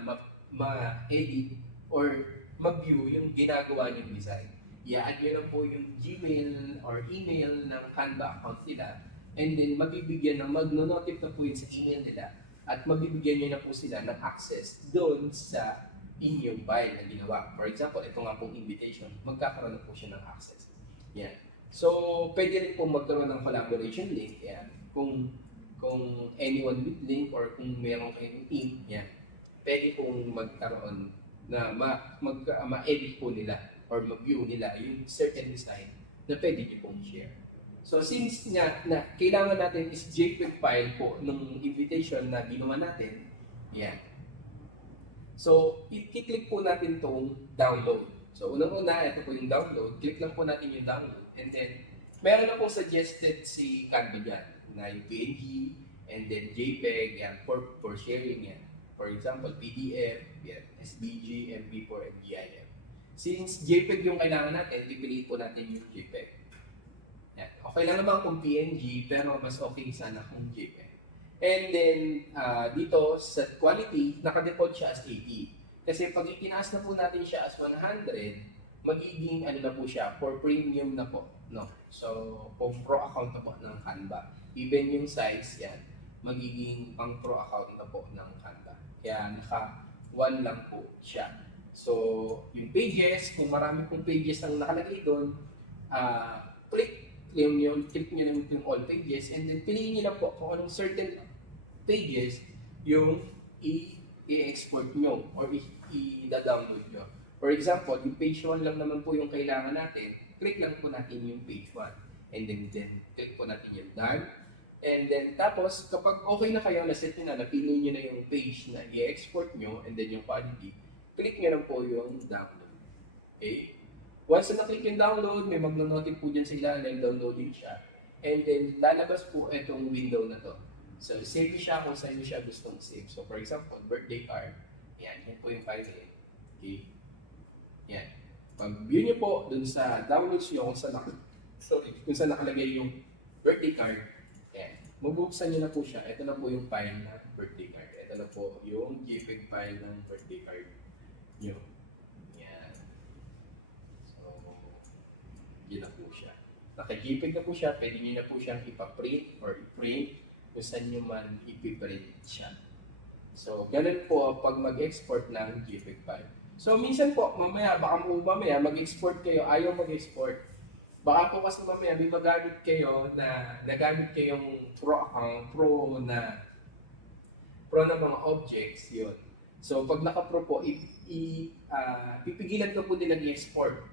ma-edit or mag-view yung ginagawa niyong design. I-add nyo lang po yung Gmail or email ng Canva account nila and then mabibigyan ng mag-notify na po yun sa email nila at mabibigyan nyo na po sila ng access doon sa inyong file na ginawa. For example, ito nga pong invitation, magkakaroon na po siya ng access. Yan. So, pwede rin po magkaroon ng collaboration link. Yan. Kung anyone with link or kung meron kayong team, yan, pwede pong magkaroon na ma-edit po nila or ma-view nila yung certain design na pwede nyo pong share. So since nga na kailangan natin is JPEG file po ng invitation na ginawa natin, yan. So, i-click po natin tong download. So, unang-una, ito po yung download. Click lang po natin yung download. And then, meron na po suggested si Canva dyan na yung PNG and then JPEG, yan, for sharing yan. For example, PDF, yan, SVG, MP4, and GIF. Since JPEG yung kailangan natin, pipiliin po natin yung JPEG. Yan. Okay lang naman kung PNG, pero mas okay sana kung JPEG. And then, dito sa quality, naka-default siya as 80. Kasi pag itinaas na po natin siya as 100, magiging ano na po siya, for premium na po. No? So, kung pro account na po ng Canva. Even yung size, yan, magiging pang pro account na po ng Canva. Kaya naka-1 lang po siya. So, yung pages, kung marami pong pages ang nakalagay doon, click nyo lang yung all pages and then piliin nyo lang po kung anong certain pages yung i-export nyo or i-download nyo. For example, yung page 1 lang naman po yung kailangan natin, click lang po natin yung page 1 and then click po natin yung done. And then tapos kapag okay na kayo, na-set nyo na, napili nyo na yung page na i-export nyo and then yung quality, click nyo lang po yung download. Okay? Once na na-click yung download, may mag-notify po dyan sa ilalim, downloading siya. And then, lalabas po itong window na to. So, save siya kung saan nyo siya gustong save. So, for example, birthday card. Yan po yung file name. Okay? Yan. Pag-view nyo po dun sa downloads nyo kung saan nakalagay yung birthday card. Yan. Mabuksan nyo na po siya. Ito na po yung file ng birthday card. Ito na po yung JPEG file ng birthday card nyo. Yan. So, yun na po siya. Naka-JPEG na po siya. Pwede nyo na po siyang ipa-print or i-print kung saan nyo man ipiprint siya. So, ganun po pag mag-export ng JPEG file. So, minsan po, baka mamaya mag-export kayo, ayaw mag-export. Baka po kasi mamaya may magamit kayo na nagamit kayong pro account, pro na mga objects, yun. So, pag naka-pro po, pipigilan ka po din nag-export.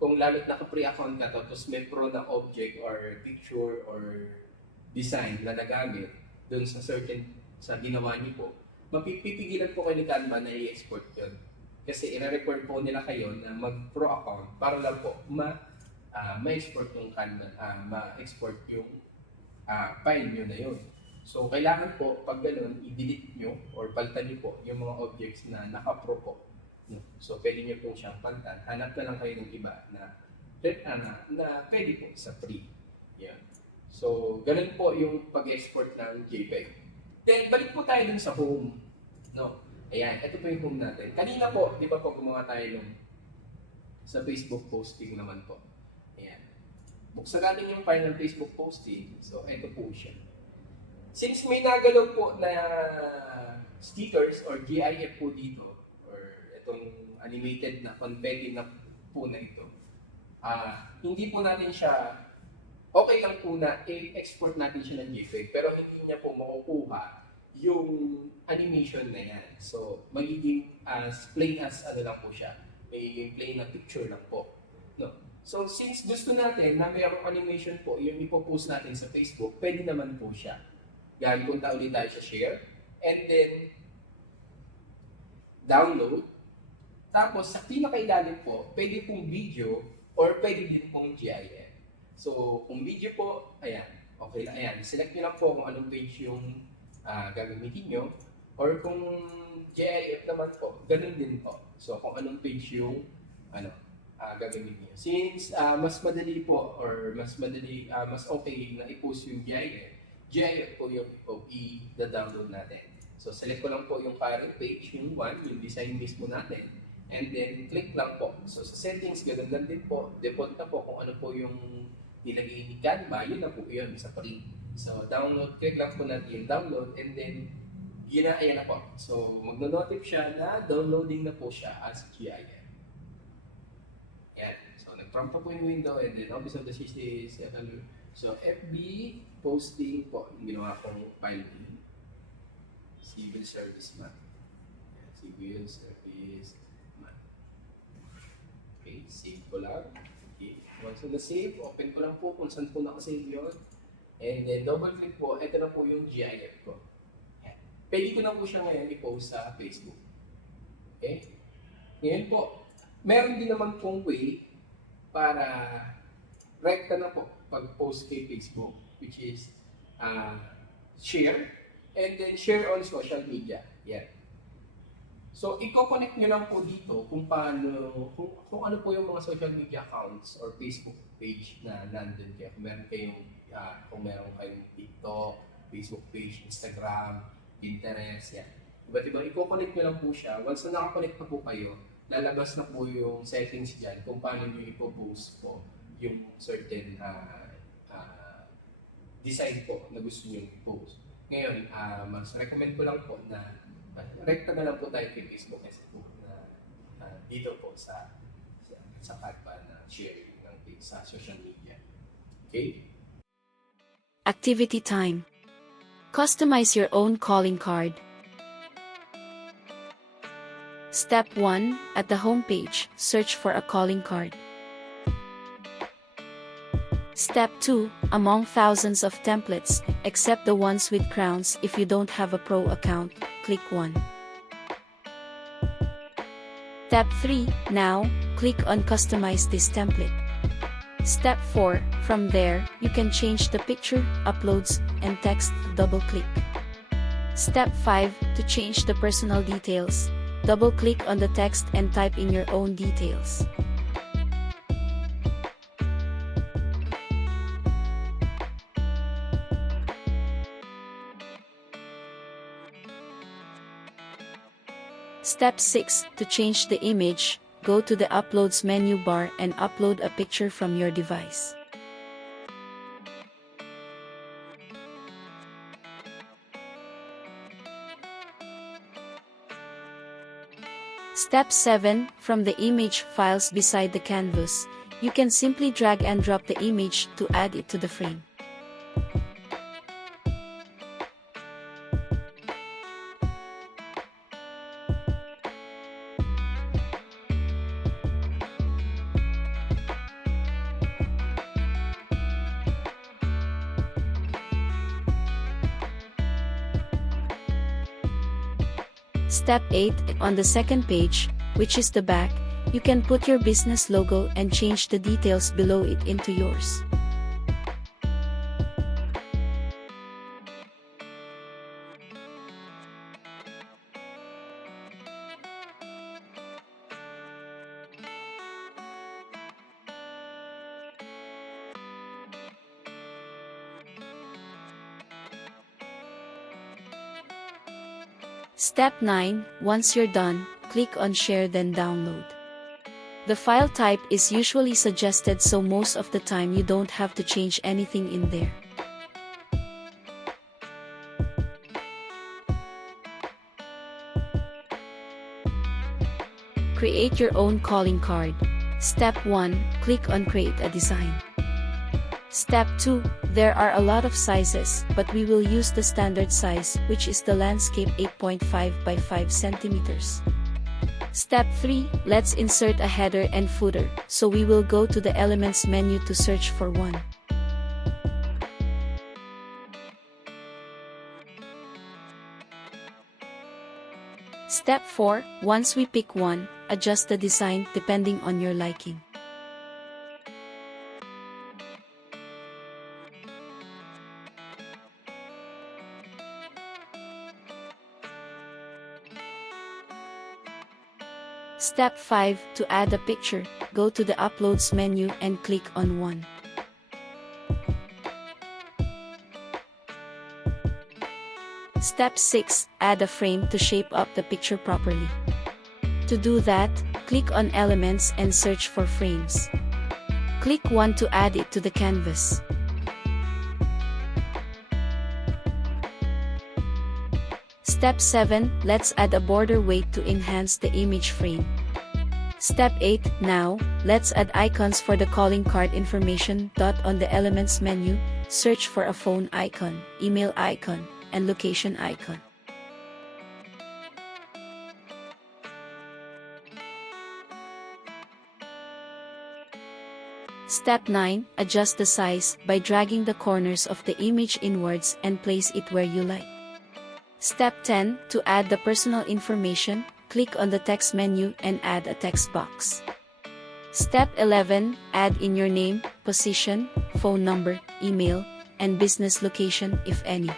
Kung lalo't naka-pre account ka, tapos may pro na object or picture or design na nagamit dun sa ginawa niyo po, mapipigilan po kayo ni Canva na i-export yun. Kasi i-require po nila kayo na mag-pro account para lang po ma-export yung Canva, ma-export yung file nyo na yun. So, kailangan po, pag ganun, i-delete nyo or palitan nyo po yung mga objects na naka-pro po. So, pwede nyo po siyang palitan. Hanap na lang kayo ng iba na pwede po sa free. Yan. So, ganun po yung pag-export ng JPEG. Then, balik po tayo dun sa home. No? Ayan, ito po yung home natin. Kanina po, di ba po gumawa tayo sa Facebook posting naman po. Ayan. Buksan natin yung file ng Facebook posting. So, ito po siya. Since may nagalaw po na stickers or GIF po dito, or itong animated na confetti na po na ito, hindi po natin siya, okay lang po na i-export natin siya ng JPEG, pero hindi niya po makukuha yung animation na yan. So, magiging plain as ano lang po siya. May plain na picture lang po. No? So, since gusto natin na mayroong animation po, yung ipopost natin sa Facebook, pwede naman po siya. Yan, punta ulit tayo sa share. And then, download. Tapos, sa pinakailalim po, pwede pong video or pwede din pong GIF. So, kung video po, ayan, okay lang. Ayan, select nyo lang po kung anong page yung gagamitin nyo. Or kung GIF naman po, ganun din po. So, kung anong page yung gagamitin nyo. Since mas madali po or mas okay na i-post yung GIF po yung i-download natin. So, select ko lang po yung current page, yung design mismo natin. And then, click lang po. So, sa settings, ganun lang din po. Default na po kung ano po yung nilagay ni Canva, yun na po yun sa print. So, download, click lang po natin yung download, and then, ayan na po. So, magno-notify siya na downloading na po siya as GIF. Yan. So, nag-prompt po yung window, and then, office of the system. So, FB posting po, yung ginawa kong file din. Civil Service Map. Civil Service Map. Okay, save ko lang. Okay. Once na save, open ko lang po kung saan po nakasave yun. And then, double click po, ito na po yung GIF ko. Pwede ko na po siya ngayon i-post sa Facebook. Okay? Ngayon po, meron din naman pong way para rekta na po pag-post kay Facebook, which is share, and then share on social media. Yan. So, i-connect nyo lang po dito kung ano po yung mga social media accounts or Facebook page na nandun kayo. Kung meron kayong TikTok, Facebook page, Instagram, Pinterest, yan. Iba-iba, i-connect nyo lang po siya. Once na nakakonect na po kayo, lalabas na po yung settings dyan kung paano nyo i-post po yung certain design po na gusto nyo i-post. Ngayon, mas recommend ko lang po na rekta na lang po tayo kay Facebook na dito po sa Canva na sharing ng sa social media. Okay? Activity time. Customize your own calling card. Step 1. At the home page, search for a calling card. Step 2. Among thousands of templates, accept the ones with crowns. If you don't have a pro account, click 1. Step 3. Now, click on Customize this template. Step 4. From there, you can change the picture, uploads, and text. Double-click. Step 5. To change the personal details, double-click on the text and type in your own details. Step 6. To change the image, go to the Uploads menu bar and upload a picture from your device. Step 7. From the image files beside the canvas, you can simply drag and drop the image to add it to the frame. Step 8. On the second page, which is the back, you can put your business logo and change the details below it into yours. Step 9. Once you're done, click on Share then Download. The file type is usually suggested, so most of the time you don't have to change anything in there. Create your own calling card. Step 1. Click on Create a design. Step 2. There are a lot of sizes, but we will use the standard size, which is the landscape 8.5 by 5 centimeters. Step 3. Let's insert a header and footer, so we will go to the Elements menu to search for one. Step 4. Once we pick one, adjust the design depending on your liking. Step 5. To add a picture, go to the Uploads menu and click on one. Step 6. Add a frame to shape up the picture properly. To do that, click on Elements and search for frames. Click one to add it to the canvas. Step 7. Let's add a border weight to enhance the image frame. Step 8. Now, let's add icons for the calling card information. On the Elements menu, search for a phone icon, email icon, and location icon. Step 9. Adjust the size by dragging the corners of the image inwards and place it where you like. Step 10. To add the personal information, click on the text menu and add a text box. Step 11. Add in your name, position, phone number, email, and business location if any.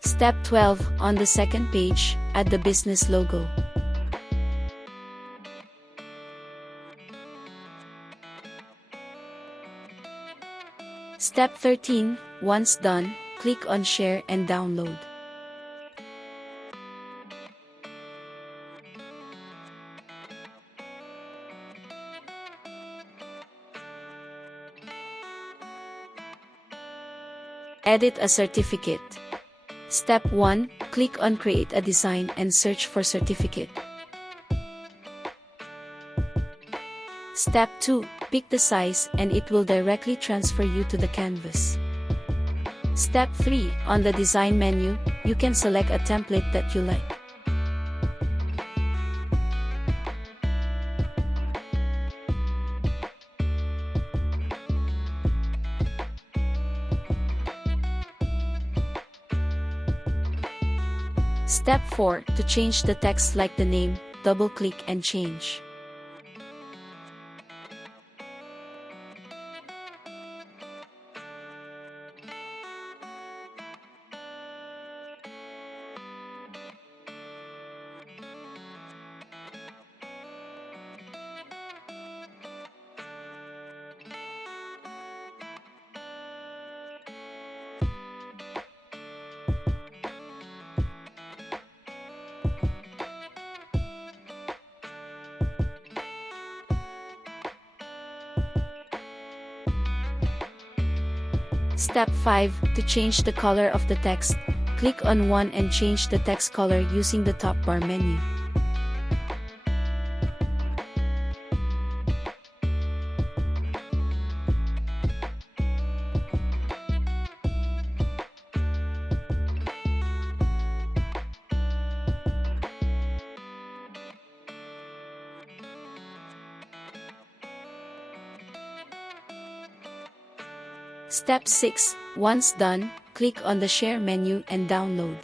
Step 12. On the second page, add the business logo. Step 13. Once done, click on Share and Download. Edit a certificate. Step 1. Click on Create a Design and search for certificate. Step 2. Pick the size and it will directly transfer you to the canvas. Step 3. On the Design menu, you can select a template that you like. Step 4. To change the text like the name, double-click and change. Step 5. To change the color of the text, click on one and change the text color using the top bar menu. Step 6. Once done, click on the Share menu and download.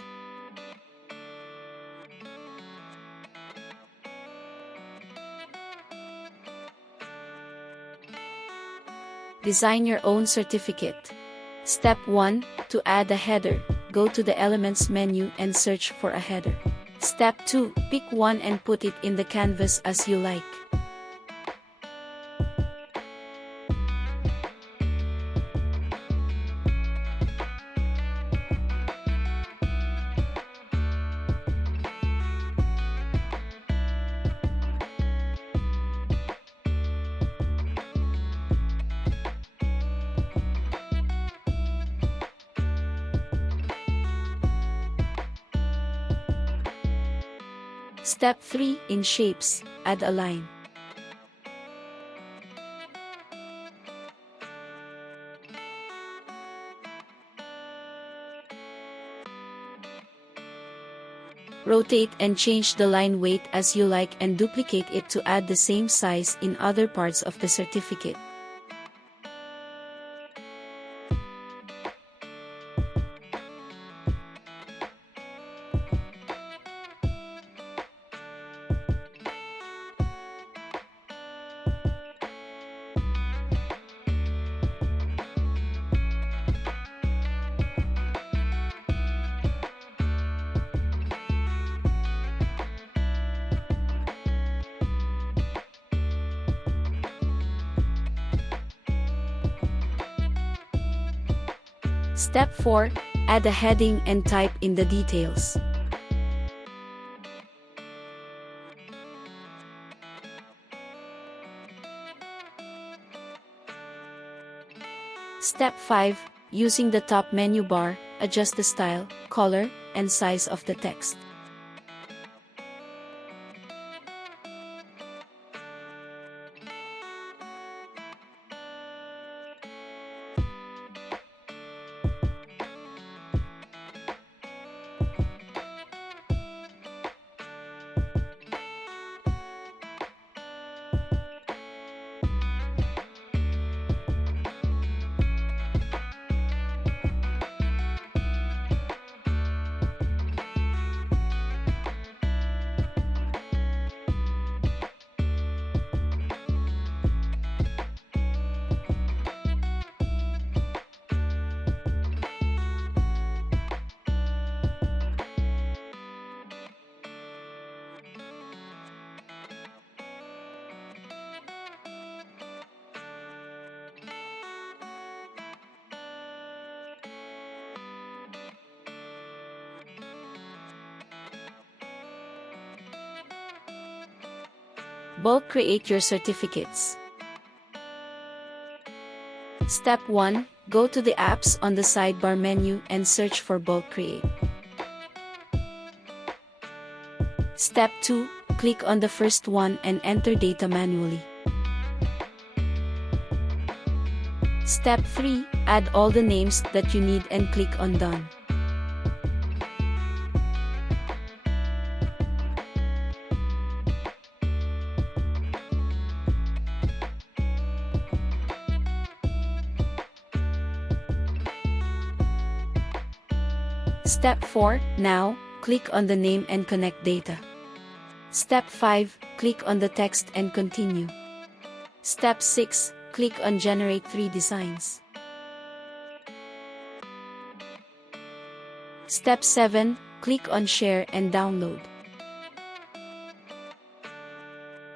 Design your own certificate. Step 1. To add a header, go to the Elements menu and search for a header. Step 2. Pick one and put it in the canvas as you like. Step 3. In Shapes, add a line. Rotate and change the line weight as you like and duplicate it to add the same size in other parts of the certificate. Step 4. Add a heading and type in the details. Step 5. Using the top menu bar, adjust the style, color, and size of the text. Bulk create your certificates. Step 1. Go to the apps on the sidebar menu and search for Bulk Create. Step 2. Click on the first one and enter data manually. Step 3. Add all the names that you need and click on Done. Step 4. Now, click on the name and connect data. Step 5. Click on the text and continue. Step 6. Click on Generate 3 designs. Step 7. Click on Share and download.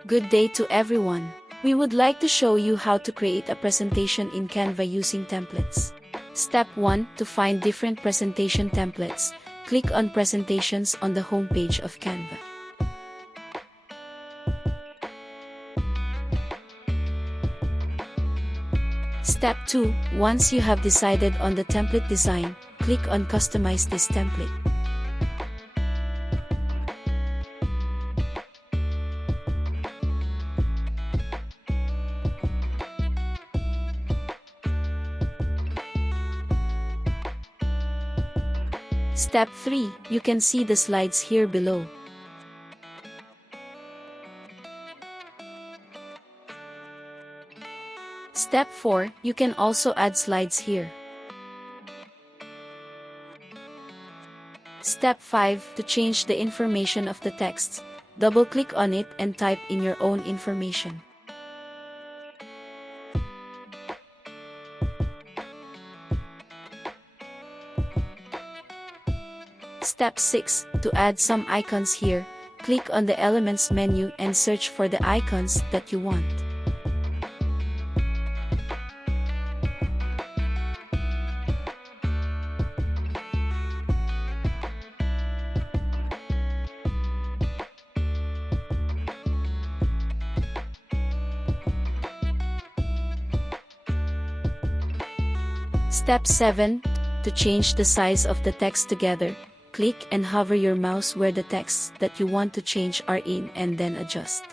Good day to everyone. We would like to show you how to create a presentation in Canva using templates. Step 1. To find different presentation templates, click on Presentations on the homepage of Canva. Step 2. Once you have decided on the template design, click on Customize this template. Step 3. You can see the slides here below. Step 4. You can also add slides here. Step 5. To change the information of the text, double-click on it and type in your own information. Step 6. To add some icons here, click on the Elements menu and search for the icons that you want. Step 7. To change the size of the text together, click and hover your mouse where the texts that you want to change are in and then adjust.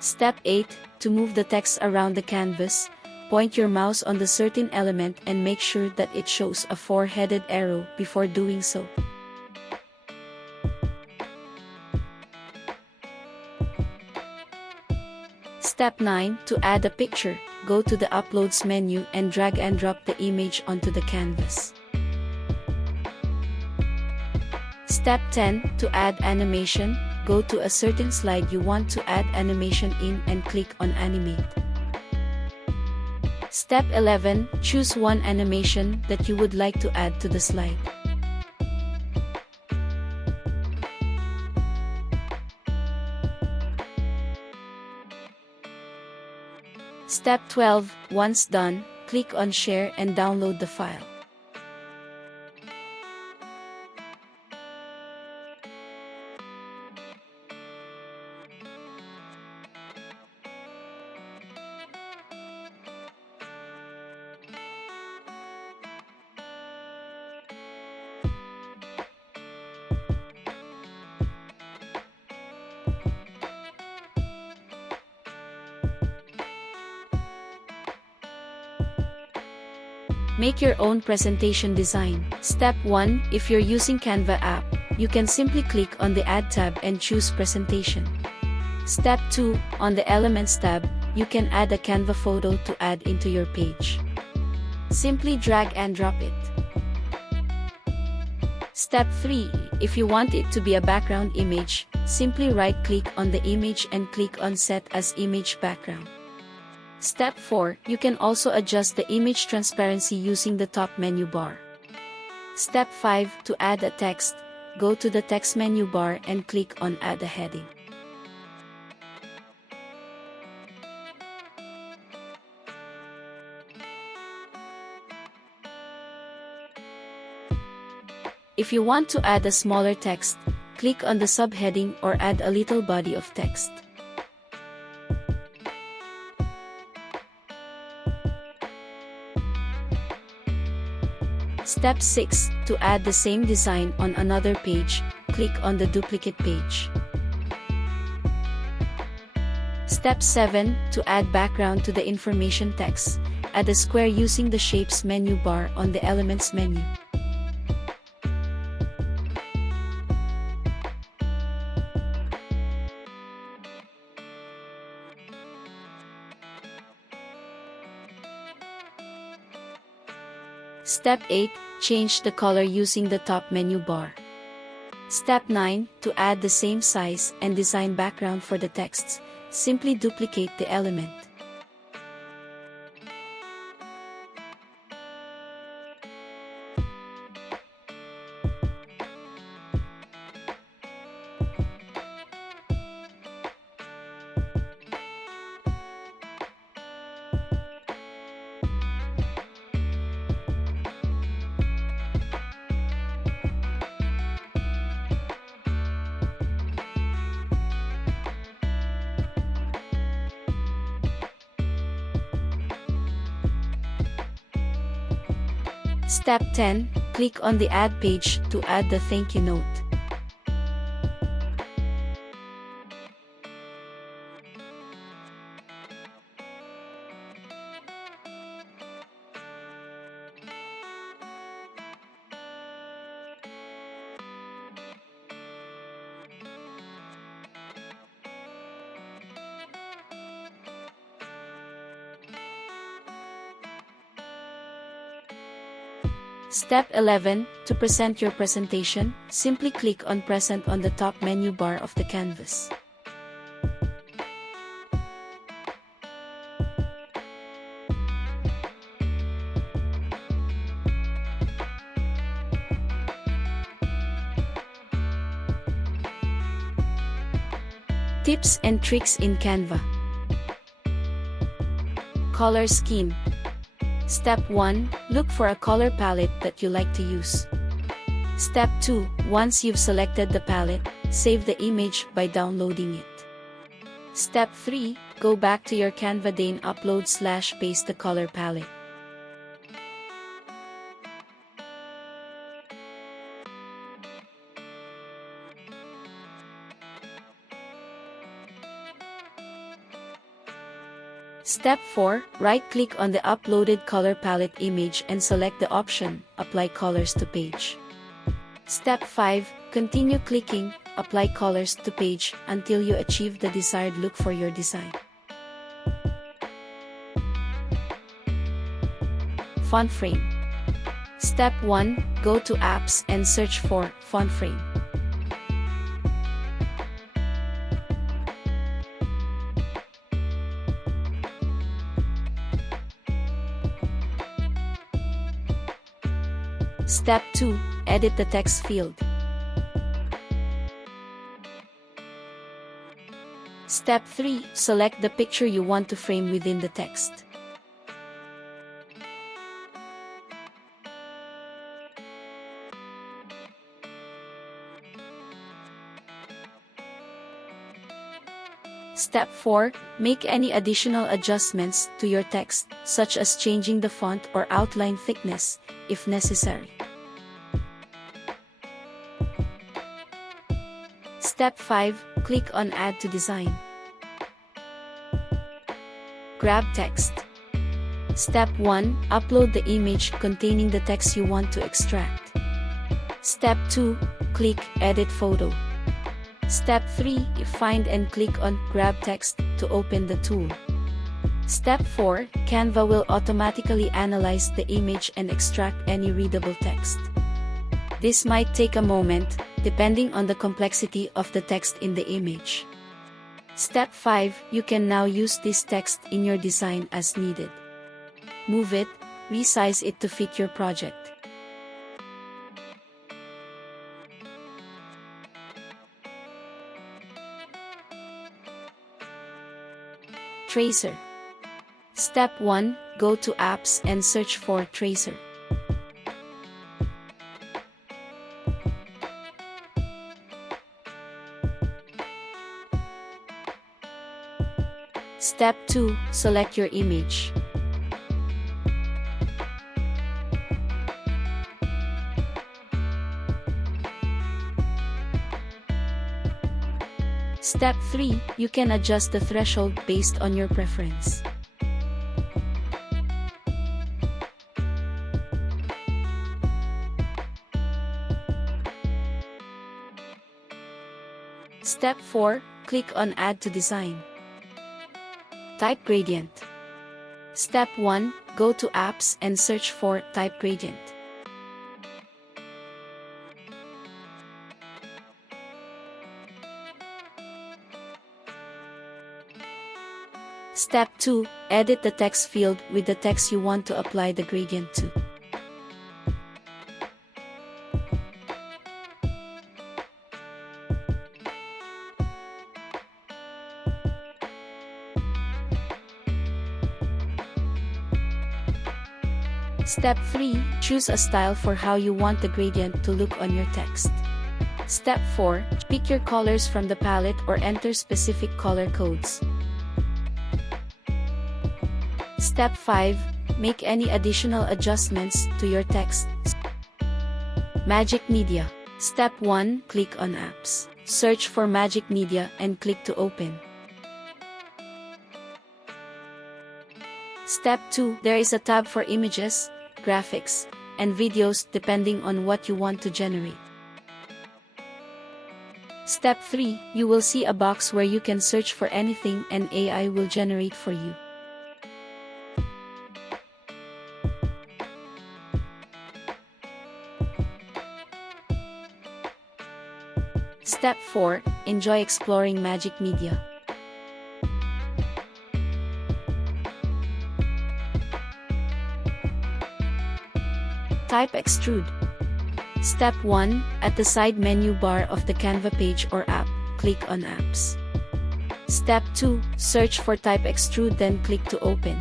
Step 8. To move the text around the canvas, point your mouse on the certain element and make sure that it shows a four-headed arrow before doing so. Step 9. To add a picture, go to the Uploads menu and drag and drop the image onto the canvas. Step 10. To add animation, go to a certain slide you want to add animation in and click on Animate. Step 11. Choose one animation that you would like to add to the slide. Step 12. Once done, click on Share and download the file. Make your own presentation design. Step 1. If you're using Canva app, you can simply click on the Add tab and choose Presentation. Step 2. On the Elements tab, you can add a Canva photo to add into your page. Simply drag and drop it. Step 3. If you want it to be a background image, simply right-click on the image and click on Set as Image Background. Step 4. You can also adjust the image transparency using the top menu bar. Step 5. To add a text, go to the text menu bar and click on Add a heading. If you want to add a smaller text, click on the subheading or add a little body of text. Step 6. To add the same design on another page, click on the duplicate page. Step 7. To add background to the information text, add a square using the Shapes menu bar on the Elements menu. Step 8. Change the color using the top menu bar. Step 9. To add the same size and design background for the texts, simply duplicate the element. Step 10. Click on the Add page to add the thank you note. Step 11. To present your presentation, simply click on Present on the top menu bar of the canvas. Tips and tricks in Canva. Color scheme. Step 1. Look for a color palette that you like to use. Step 2. Once you've selected the palette, save the image by downloading it. Step 3. Go back to your Canva then upload/paste the color palette. Step 4. Right-click on the uploaded color palette image and select the option, Apply Colors to Page. Step 5. Continue clicking, Apply Colors to Page until you achieve the desired look for your design. Font Frame. Step 1. Go to Apps and search for Font Frame. Step 2. Edit the text field. Step 3. Select the picture you want to frame within the text. Step 4. Make any additional adjustments to your text, such as changing the font or outline thickness, if necessary. Step 5. Click on Add to Design. Grab text. Step 1. Upload the image containing the text you want to extract. Step 2. Click Edit Photo. Step 3. Find and click on Grab Text to open the tool. Step 4. Canva will automatically analyze the image and extract any readable text. This might take a moment, depending on the complexity of the text in the image. Step 5. You can now use this text in your design as needed. Move it, resize it to fit your project. Tracer. Step 1. Go to Apps and search for Tracer. Step 2. Select your image. Step 3. You can adjust the threshold based on your preference. Step 4. Click on Add to Design. Type Gradient. Step 1. Go to Apps and search for Type Gradient. Step 2. Edit the text field with the text you want to apply the gradient to. Step 3. Choose a style for how you want the gradient to look on your text. Step 4. Pick your colors from the palette or enter specific color codes. Step 5. make any additional adjustments to your text. Magic Media. Step 1. Click on Apps. Search for Magic Media and click to open. Step 2. There is a tab for images, graphics, and videos depending on what you want to generate. Step 3. You will see a box where you can search for anything and AI will generate for you. Step 4. Enjoy exploring Magic Media. Type Extrude. Step 1. At the side menu bar of the Canva page or app, click on Apps. Step 2. Search for Type Extrude, then click to open.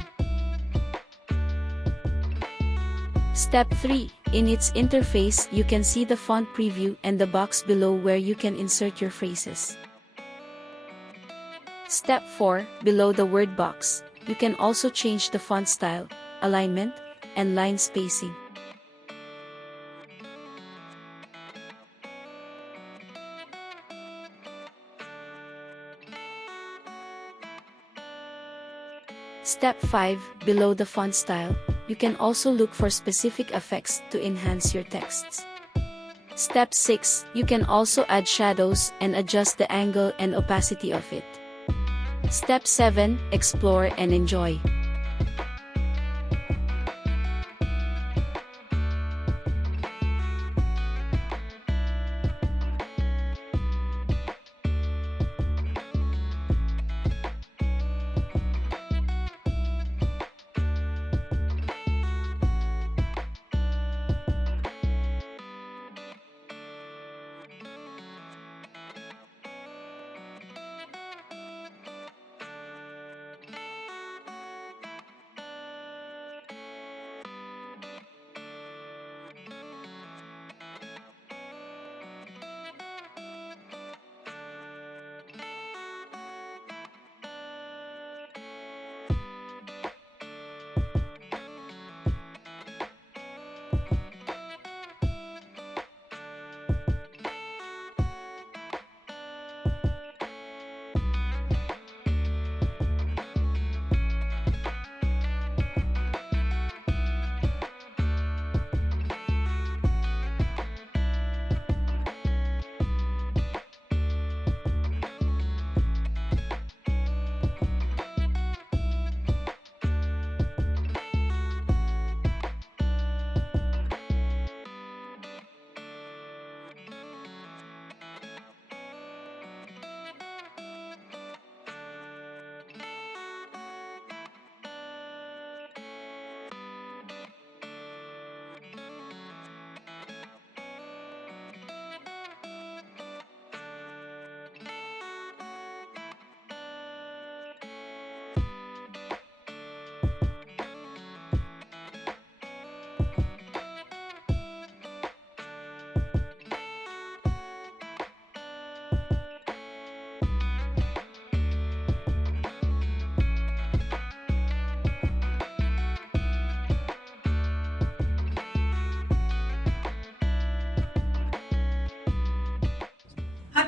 Step 3. In its interface, you can see the font preview and the box below where you can insert your phrases. Step 4. Below the word box, you can also change the font style, alignment, and line spacing. Step 5. Below the font style, you can also look for specific effects to enhance your texts. Step 6. You can also add shadows and adjust the angle and opacity of it. Step 7. Explore and enjoy.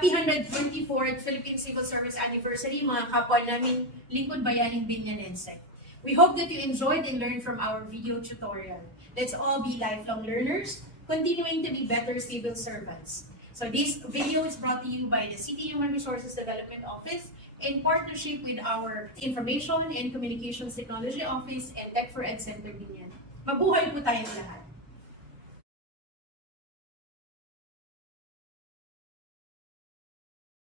Happy 124th Philippine Civil Service Anniversary, mga kapwa namin lingkod bayaning Binyanense. We hope that you enjoyed and learned from our video tutorial. Let's all be lifelong learners, continuing to be better civil servants. So this video is brought to you by the City Human Resources Development Office in partnership with our Information and Communications Technology Office and Tech4Ed Center Binyan. Mabuhay po tayong lahat!